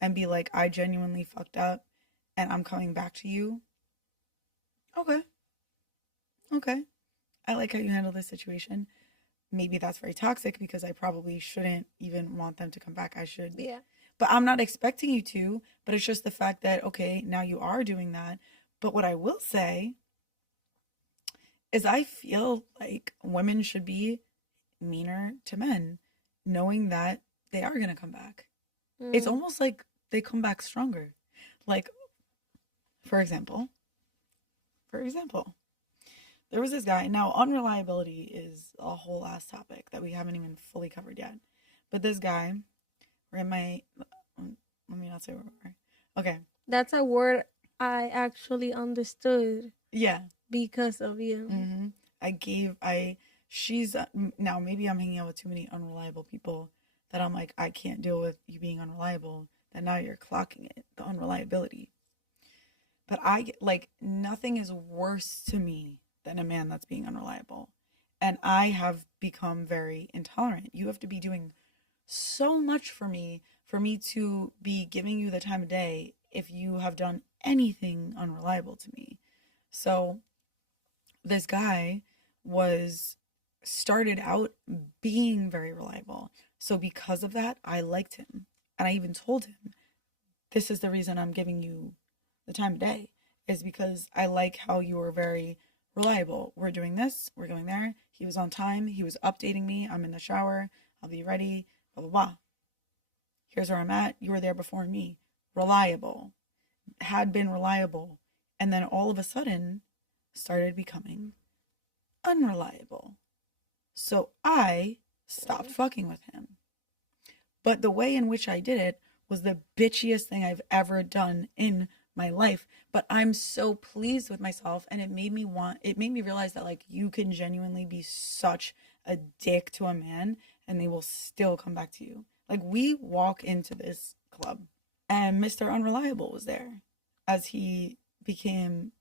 and be like, I genuinely fucked up and I'm coming back to you. Okay. I like how you handle this situation. Maybe that's very toxic because I probably shouldn't even want them to come back. I should. Yeah. But I'm not expecting you to, but it's just the fact that, okay, now you are doing that. But what I will say is I feel like women should be meaner to men, knowing that they are going to come back. It's almost like they come back stronger. Like, for example, there was this guy. Now, unreliability is a whole ass topic that we haven't even fully covered yet. But this guy, let me not say where we were. Okay. That's a word I actually understood. Yeah. Because of you. Mm-hmm. She's, now maybe I'm hanging out with too many unreliable people that I'm like, I can't deal with you being unreliable. That now you're clocking it, the unreliability. But nothing is worse to me than a man that's being unreliable. And I have become very intolerant. You have to be doing so much for me for me to be giving you the time of day if you have done anything unreliable to me? So this guy started out being very reliable. So because of that, I liked him. And I even told him, this is the reason I'm giving you the time of day, is because I like how you were very reliable. We're doing this, we're going there. He was on time, he was updating me. I'm in the shower, I'll be ready, blah, blah, blah. Here's where I'm at. You were there before me. Reliable. Had been reliable. And then all of a sudden started becoming unreliable. So I stopped fucking with him. But the way in which I did it was the bitchiest thing I've ever done in my life. But I'm so pleased with myself, and it made me realize that, like, you can genuinely be such a dick to a man and they will still come back to you. Like, we walk into this club and Mr. Unreliable was there, as he became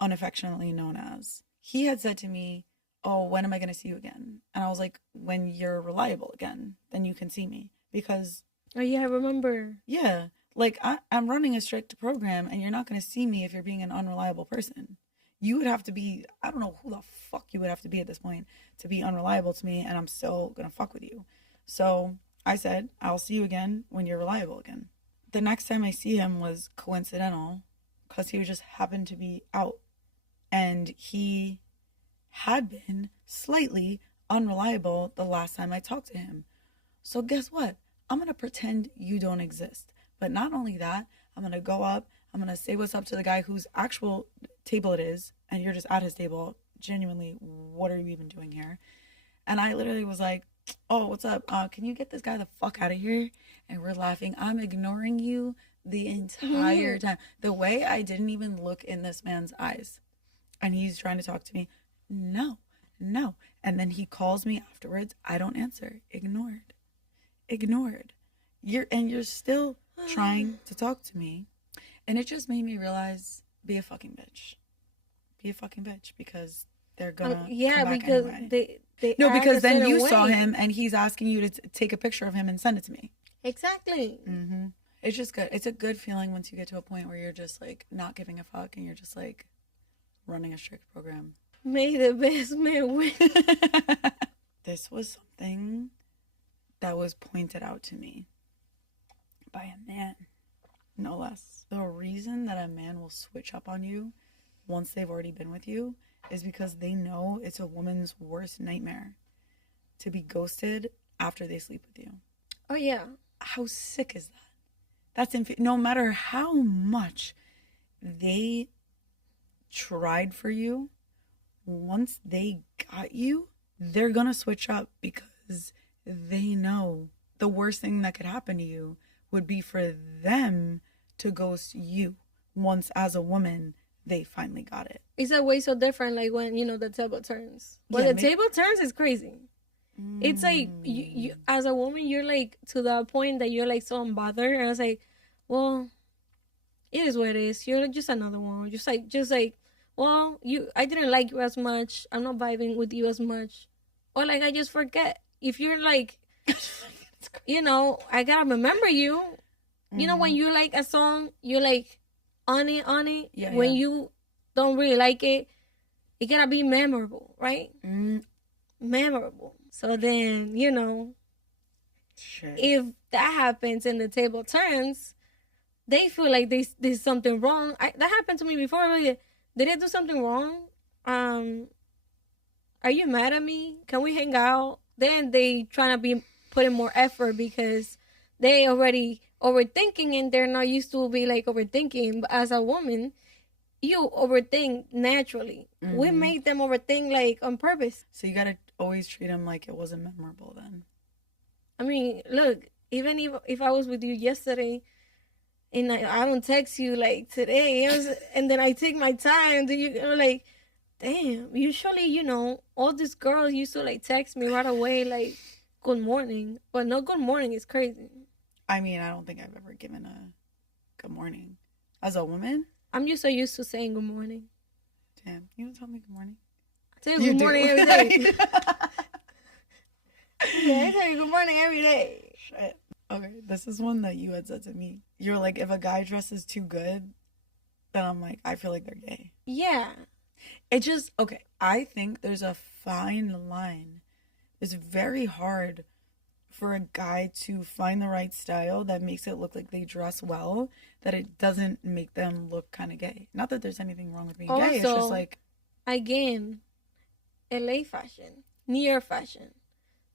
unaffectionately known as. He had said to me, oh, when am I going to see you again? And I was like, when you're reliable again, then you can see me. Because... oh, yeah, I remember. Yeah. Like, I'm running a strict program, and you're not going to see me if you're being an unreliable person. You would have to be... I don't know who the fuck you would have to be at this point to be unreliable to me, and I'm still going to fuck with you. So I said, I'll see you again when you're reliable again. The next time I see him was coincidental, because he just happened to be out. And he had been slightly unreliable the last time I talked to him. So guess what? I'm going to pretend you don't exist. But not only that, I'm going to go up, I'm going to say what's up to the guy whose actual table it is, and you're just at his table. Genuinely, what are you even doing here? And I literally was like, oh, what's up? Can you get this guy the fuck out of here? And we're laughing. I'm ignoring you the entire time. The way I didn't even look in this man's eyes. And he's trying to talk to me. No. And then he calls me afterwards. I don't answer. Ignored. You're still trying to talk to me. And it just made me realize, be a fucking bitch. Because they're gonna come back because anyway. they No, because then you way. saw him and he's asking you to take a picture of him and send it to me. Exactly. Mm-hmm. It's just good. It's a good feeling once you get to a point where you're just like not giving a fuck and you're just like running a strict program. May the best man win. This was something that was pointed out to me by a man, no less. The reason that a man will switch up on you once they've already been with you is because they know it's a woman's worst nightmare to be ghosted after they sleep with you. Oh, yeah. How sick is that? No matter how much they tried for you, once they got you, they're gonna switch up because they know the worst thing that could happen to you would be for them to ghost you once, as a woman, they finally got it. It's a way so different, like when, the table turns. When the table turns, it's crazy. It's like, you as a woman, you're like to the point that you're like so unbothered. And I was like, well, it is what it is. You're just another one. Just like, well, I didn't like you as much. I'm not vibing with you as much. Or like, I just forget. If you're like, I gotta remember you. You know, when you like a song, you're like on it. Yeah, when you don't really like it, it gotta be memorable, right? Memorable. So then, Shit. if that happens and the table turns, they feel like they did something wrong. That happened to me before. Like, did I do something wrong? Are you mad at me? Can we hang out? Then they trying to be putting more effort because they already overthinking and they're not used to be like overthinking. But as a woman, you overthink naturally. We made them overthink like on purpose. So you gotta always treat them like it wasn't memorable then. I mean, look, even if I was with you yesterday and I don't text you like today, and then I take my time, then you're like, damn, usually, all these girls used to like text me right away, like, good morning. But no good morning is crazy. I mean, I don't think I've ever given a good morning. As a woman? I'm just so used to saying good morning. Damn, you don't tell me good morning? I tell you good morning every day. Yeah, I tell you good morning every day. Shit. Okay, this is one that you had said to me. You're like, if a guy dresses too good, then I'm like, I feel like they're gay. Yeah. It just, okay, I think there's a fine line. It's very hard for a guy to find the right style that makes it look like they dress well, that it doesn't make them look kind of gay. Not that there's anything wrong with being gay. It's just like, again, LA fashion, New York fashion.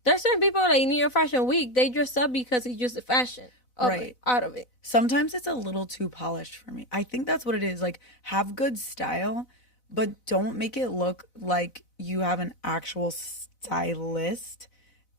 There's certain people like New York Fashion Week, they dress up because it's just a fashion. Right. Out of it. Sometimes it's a little too polished for me. I think that's what it is. Like, have good style, but don't make it look like you have an actual stylist,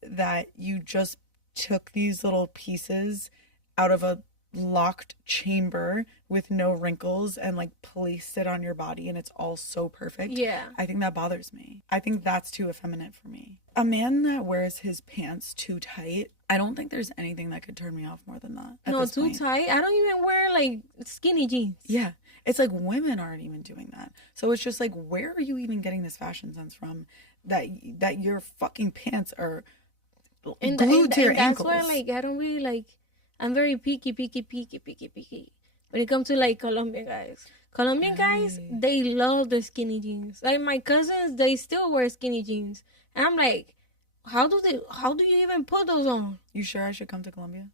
that you just took these little pieces out of a locked chamber with no wrinkles and like placed it on your body and it's all so perfect. Yeah. I think that bothers me. I think that's too effeminate for me. A man that wears his pants too tight, I don't think there's anything that could turn me off more than that. No, too tight. I don't even wear like skinny jeans. Yeah. It's like women aren't even doing that. So it's just like, where are you even getting this fashion sense from that your fucking pants are glued to your ankles? That's why, like, I don't really like. I'm very picky. When it comes to like Colombian guys, they love the skinny jeans. Like my cousins, they still wear skinny jeans, and I'm like, how do you even put those on? You sure I should come to Colombia?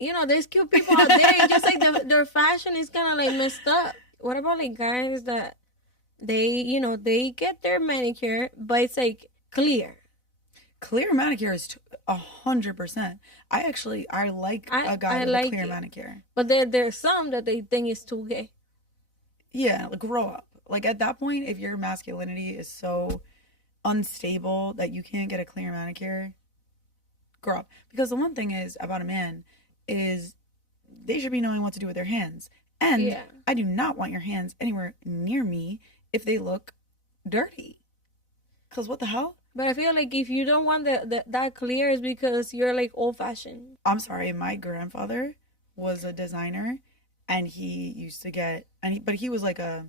You know, there's cute people out there. It's just like their fashion is kind of like messed up. What about like guys that they get their manicure, but it's like clear. Clear manicure is 100%. I like a guy with a clear manicure. But there's some that they think is too gay. Yeah, like grow up. Like at that point, if your masculinity is so unstable that you can't get a clear manicure, grow up. Because the one thing is about a man is they should be knowing what to do with their hands. And I do not want your hands anywhere near me if they look dirty. Because what the hell? But I feel like if you don't want that clear, is because you're like old fashioned. I'm sorry, my grandfather was a designer, and he used to get but he was like a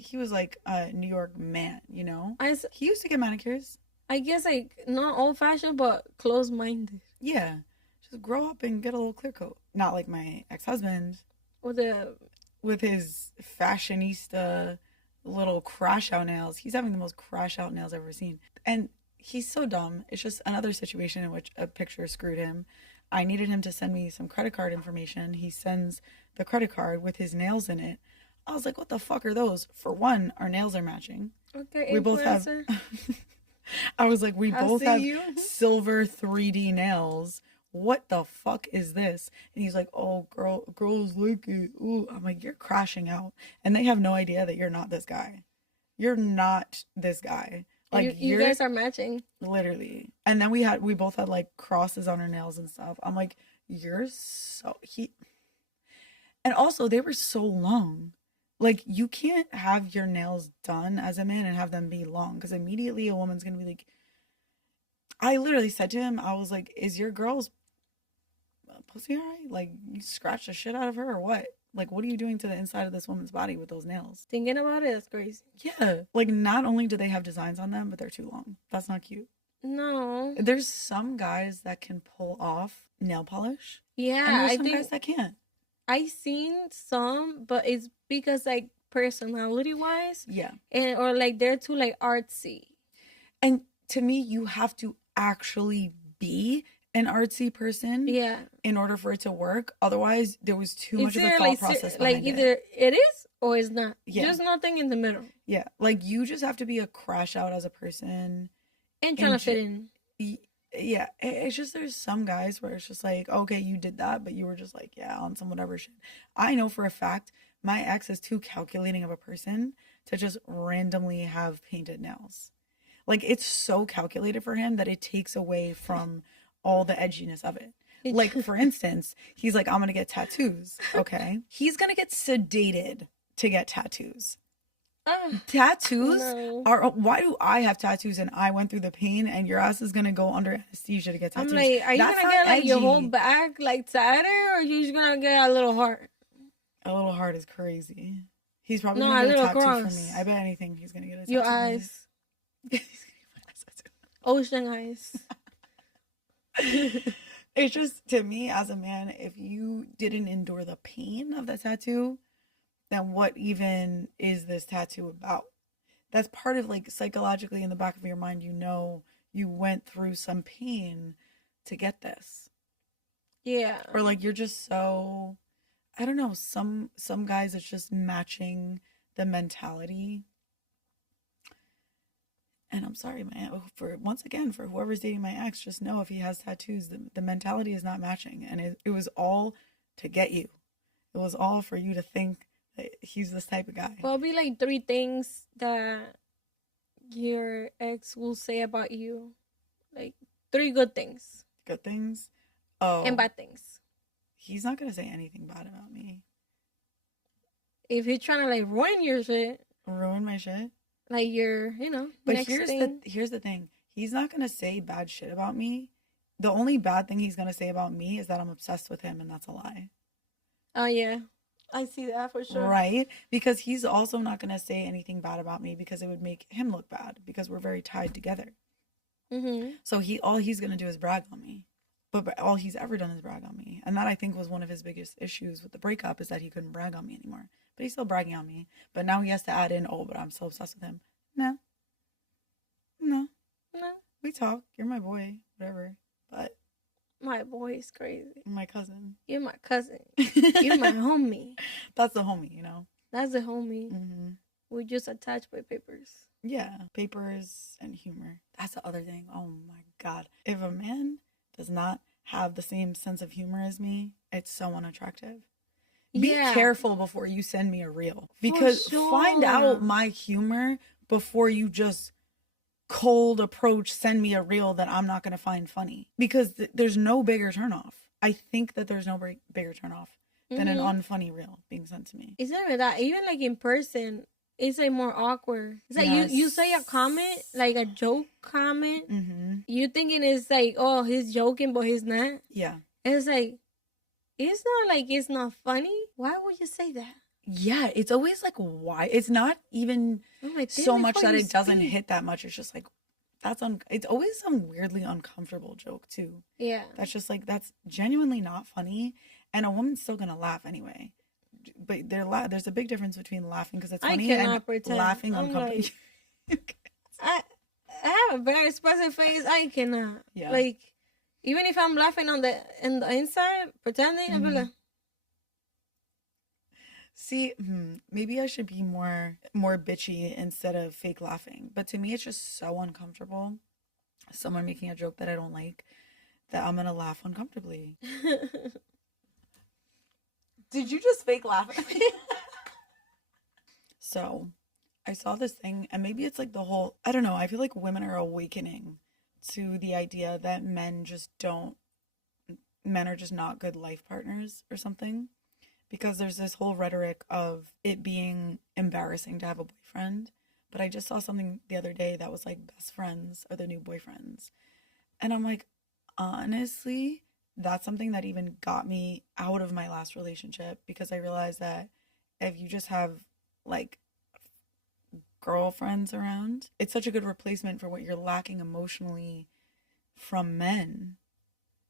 New York man, you know. He used to get manicures. I guess like not old fashioned, but close minded. Yeah, just grow up and get a little clear coat. Not like my ex-husband with his fashionista little crash out nails. He's having the most crash out nails I've ever seen, and he's so dumb. It's just another situation in which a picture screwed him. I needed him to send me some credit card information. He sends the credit card with his nails in it. I was like, what the fuck are those? For one, our nails are matching. Okay, we both have. I was like, we both have silver 3D nails. What the fuck is this? And he's like, oh, girls like it. Ooh, I'm like, you're crashing out. And they have no idea that you're not this guy. You're not this guy. Like you guys are matching. Literally. And then we both had like crosses on our nails and stuff. I'm like, and also they were so long. Like you can't have your nails done as a man and have them be long, because immediately a woman's gonna be like, I literally said to him, I was like, is your girl's pussy alright? Like you scratched the shit out of her or what? Like, what are you doing to the inside of this woman's body with those nails? Thinking about it is crazy. Yeah. Like, not only do they have designs on them, but they're too long. That's not cute. No. There's some guys that can pull off nail polish. Yeah. And there's some guys that can't. I've seen some, but it's because, like, personality-wise. Yeah. Or, like, they're too, like, artsy. And to me, you have to actually be an artsy person, in order for it to work. Otherwise, there was too much of a thought process behind it. Either it is or it's not. Yeah. There's nothing in the middle. Yeah, like you just have to be a crash out as a person and trying to fit in. Yeah, it's just there's some guys where it's just like, okay, you did that, but you were just like, yeah, on some whatever shit. I know for a fact my ex is too calculating of a person to just randomly have painted nails. Like it's so calculated for him that it takes away from all the edginess of it. Like, for instance, he's like, I'm going to get tattoos. Okay. He's going to get sedated to get tattoos. Tattoos are, why do I have tattoos and I went through the pain and your ass is going to go under anesthesia to get tattoos? I'm like, are you going to get like your whole back like tighter, or are you just going to get a little heart? A little heart is crazy. He's probably going to get a tattoo for me. I bet anything he's going to get a tattoo. Your eyes. Ocean eyes. It's just, to me as a man, if you didn't endure the pain of the tattoo, then what even is this tattoo about? That's part of, like, psychologically in the back of your mind, you went through some pain to get this. Yeah. Or like you're just so, I don't know, some guys it's just matching the mentality. And I'm sorry, man, for once again, for whoever's dating my ex, just know if he has tattoos, the mentality is not matching. And it was all to get you. It was all for you to think that he's this type of guy. Well, it'll be like 3 things that your ex will say about you. Like 3 good things. Good things. Oh. And bad things. He's not going to say anything bad about me. If he's trying to like ruin your shit. Ruin my shit? Like your, you know, but next here's the thing. He's not gonna say bad shit about me. The only bad thing he's gonna say about me is that I'm obsessed with him, and that's a lie. Oh yeah, I see that for sure. Right? Because he's also not gonna say anything bad about me because it would make him look bad because we're very tied together. Mm-hmm. So all he's gonna do is brag on me. But all he's ever done is brag on me, and that I think was one of his biggest issues with the breakup is that he couldn't brag on me anymore. But he's still bragging on me. But now he has to add in, oh, but I'm so obsessed with him. No. We talk. You're my boy. Whatever. But my boy is crazy. My cousin. You're my cousin. You're my homie. That's the homie, you know? That's the homie. Mm-hmm. We're just attached by papers. Yeah. Papers and humor. That's the other thing. Oh, my God. If a man does not have the same sense of humor as me, it's so unattractive. Be careful before you send me a reel. Because find out my humor before you just cold approach, send me a reel that I'm not going to find funny. Because there's no bigger turnoff. I think that there's no bigger turnoff than an unfunny reel being sent to me. It's not that. Even like in person, it's like more awkward. It's like you say a comment, like a joke comment. Mm-hmm. You thinking it's like, oh, he's joking, but he's not. Yeah. And it's like, it's not like it's not funny. Why would you say that? Yeah, it's always like, why? It's not even so much that it doesn't hit that much. It's just like, it's always some weirdly uncomfortable joke too. Yeah. That's just like, that's genuinely not funny. And a woman's still going to laugh anyway. But there's a big difference between laughing because it's funny and laughing uncomfortably. Like, I have a very expressive face. I cannot. Yeah. Like, even if I'm laughing in the inside, pretending, I'll be like. See, maybe I should be more bitchy instead of fake laughing. But to me, it's just so uncomfortable. Someone making a joke that I don't like, that I'm gonna laugh uncomfortably. Did you just fake laugh at me? So, I saw this thing, and maybe it's like the whole, I don't know, I feel like women are awakening to the idea that men are just not good life partners or something. Because there's this whole rhetoric of it being embarrassing to have a boyfriend. But I just saw something the other day that was like best friends are the new boyfriends. And I'm like, honestly, that's something that even got me out of my last relationship. Because I realized that if you just have like girlfriends around, it's such a good replacement for what you're lacking emotionally from men.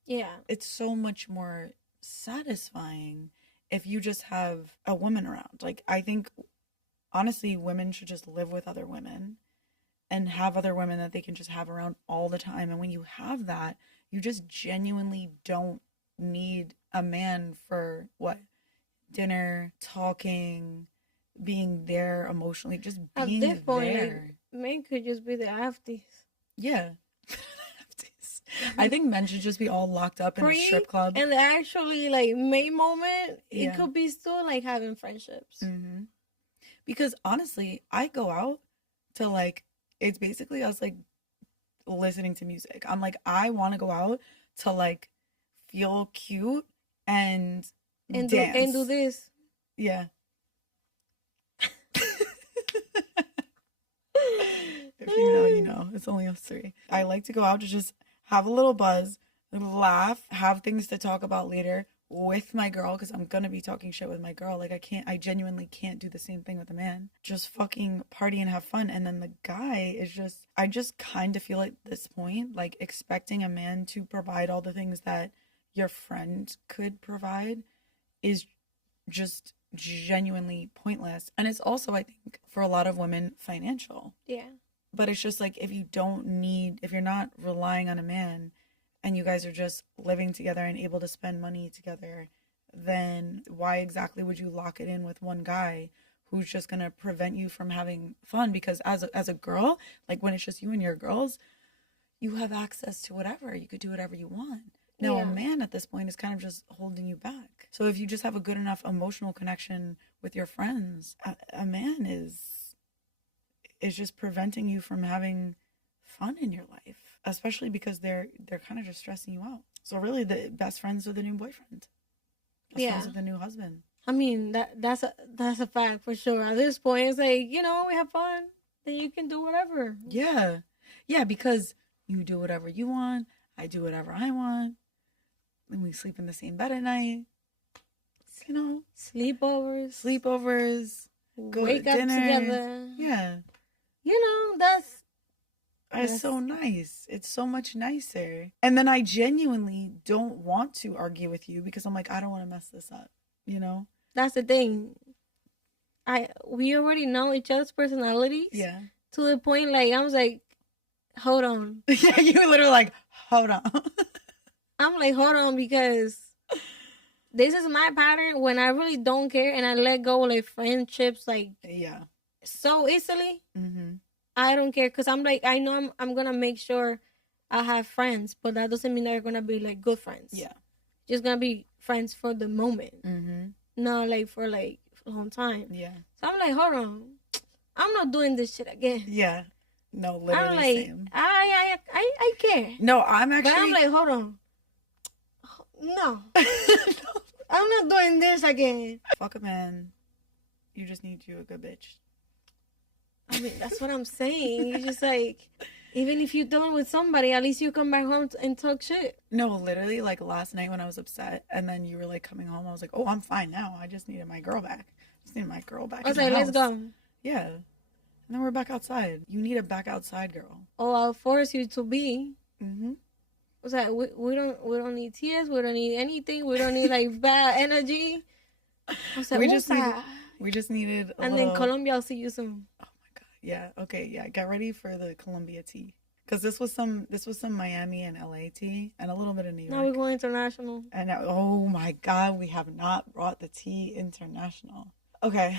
Yeah. It's so much more satisfying if you just have a woman around. Like, I think, honestly, women should just live with other women and have other women that they can just have around all the time. And when you have that, you just genuinely don't need a man for, dinner, talking, being there emotionally, just being there. At this point, men could just be the afties. Yeah. I think men should just be all locked up in a strip club. And actually, like, main moment, it could be still, like, having friendships. Mm-hmm. Because, honestly, I go out to, like, it's basically us, like, listening to music. I'm like, I want to go out to, like, feel cute and dance. And do this. Yeah. If you know, you know. It's only us 3. I like to go out to just have a little buzz, laugh, have things to talk about later with my girl, because I'm gonna be talking shit with my girl. Like, I genuinely can't do the same thing with a man. Just fucking party and have fun. And then the guy is I just kind of feel at this point, like, expecting a man to provide all the things that your friend could provide is just genuinely pointless. And it's also, I think, for a lot of women, financial. Yeah. But it's just like, if you're not relying on a man and you guys are just living together and able to spend money together, then why exactly would you lock it in with one guy who's just going to prevent you from having fun? Because as a girl, like when it's just you and your girls, you have access to whatever. You could do whatever you want. Now, a man at this point is kind of just holding you back. So if you just have a good enough emotional connection with your friends, a man is just preventing you from having fun in your life, especially because they're kind of just stressing you out. So really, the best friends are the new boyfriend. Best friends are the new husband. I mean, that's a fact for sure. At this point, it's like, we have fun, then you can do whatever. Yeah. Yeah, because you do whatever you want, I do whatever I want, and we sleep in the same bed at night. Sleepovers, go wake to up dinner together. Yeah. That's so nice. It's so much nicer. And then I genuinely don't want to argue with you because I'm like, I don't want to mess this up, That's the thing. We already know each other's personalities. Yeah. To the point, like, I was like, hold on. Yeah, you were literally like, hold on. I'm like, hold on, because this is my pattern when I really don't care and I let go, like, friendships, like, so easily. Mm-hmm. I don't care, because I'm like, I know I'm going to make sure I have friends, but that doesn't mean they're going to be, like, good friends. Yeah. Just going to be friends for the moment. Mm-hmm. Not, like, for, like, a long time. Yeah. So I'm like, hold on. I'm not doing this shit again. Yeah. No, literally I'm like, same. I care. No, I'm actually... But I'm like, hold on. No. I'm not doing this again. Fuck a man. You just need you a good bitch. I mean, that's what I'm saying. You're just like, even if you're done with somebody, at least you come back home and talk shit. No, literally, like last night when I was upset and then you were like coming home, I was like, oh, I'm fine now. I just needed my girl back. I was like, let's go. Yeah. And then we're back outside. You need a back outside girl. Oh, I'll force you to be. Mm-hmm. I was like, we don't need tears. We don't need anything. We don't need like bad energy. I was like, we just needed a and little... then Colombia, I'll see you soon. Oh my God. Yeah. Okay. Yeah. Get ready for the Colombia tea. Because this was some Miami and LA tea and a little bit of New York. Now we're going international. And oh my God, we have not brought the tea international. Okay.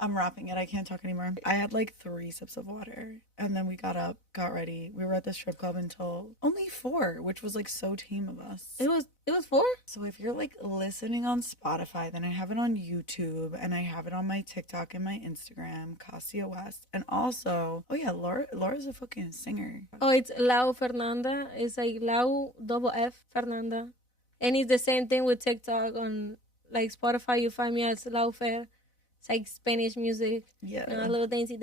I'm wrapping it. I can't talk anymore. I had like 3 sips of water and then we got up, got ready. We were at the strip club until only 4, which was like so tame of us. It was 4? So if you're like listening on Spotify, then I have it on YouTube and I have it on my TikTok and my Instagram, Casiah West. And also, oh yeah, Laura's a fucking singer. Oh, it's Lau Fernanda. It's like Lau double F Fernanda. And it's the same thing with TikTok. On like Spotify, you find me as Lau Fer. It's like Spanish music. Yeah. A little dancey.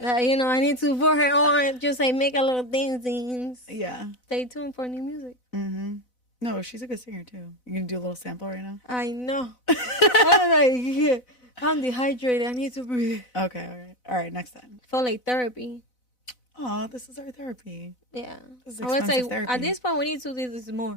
I need to put her on, just like make a little dancing. Yeah. Stay tuned for new music. Mm-hmm. No, she's a good singer too. You can do a little sample right now? I know. I'm dehydrated. I need to breathe. Okay, all right, next time. For like therapy. Oh, this is our therapy. Yeah. This is I would say therapy. at this point we need to do this more.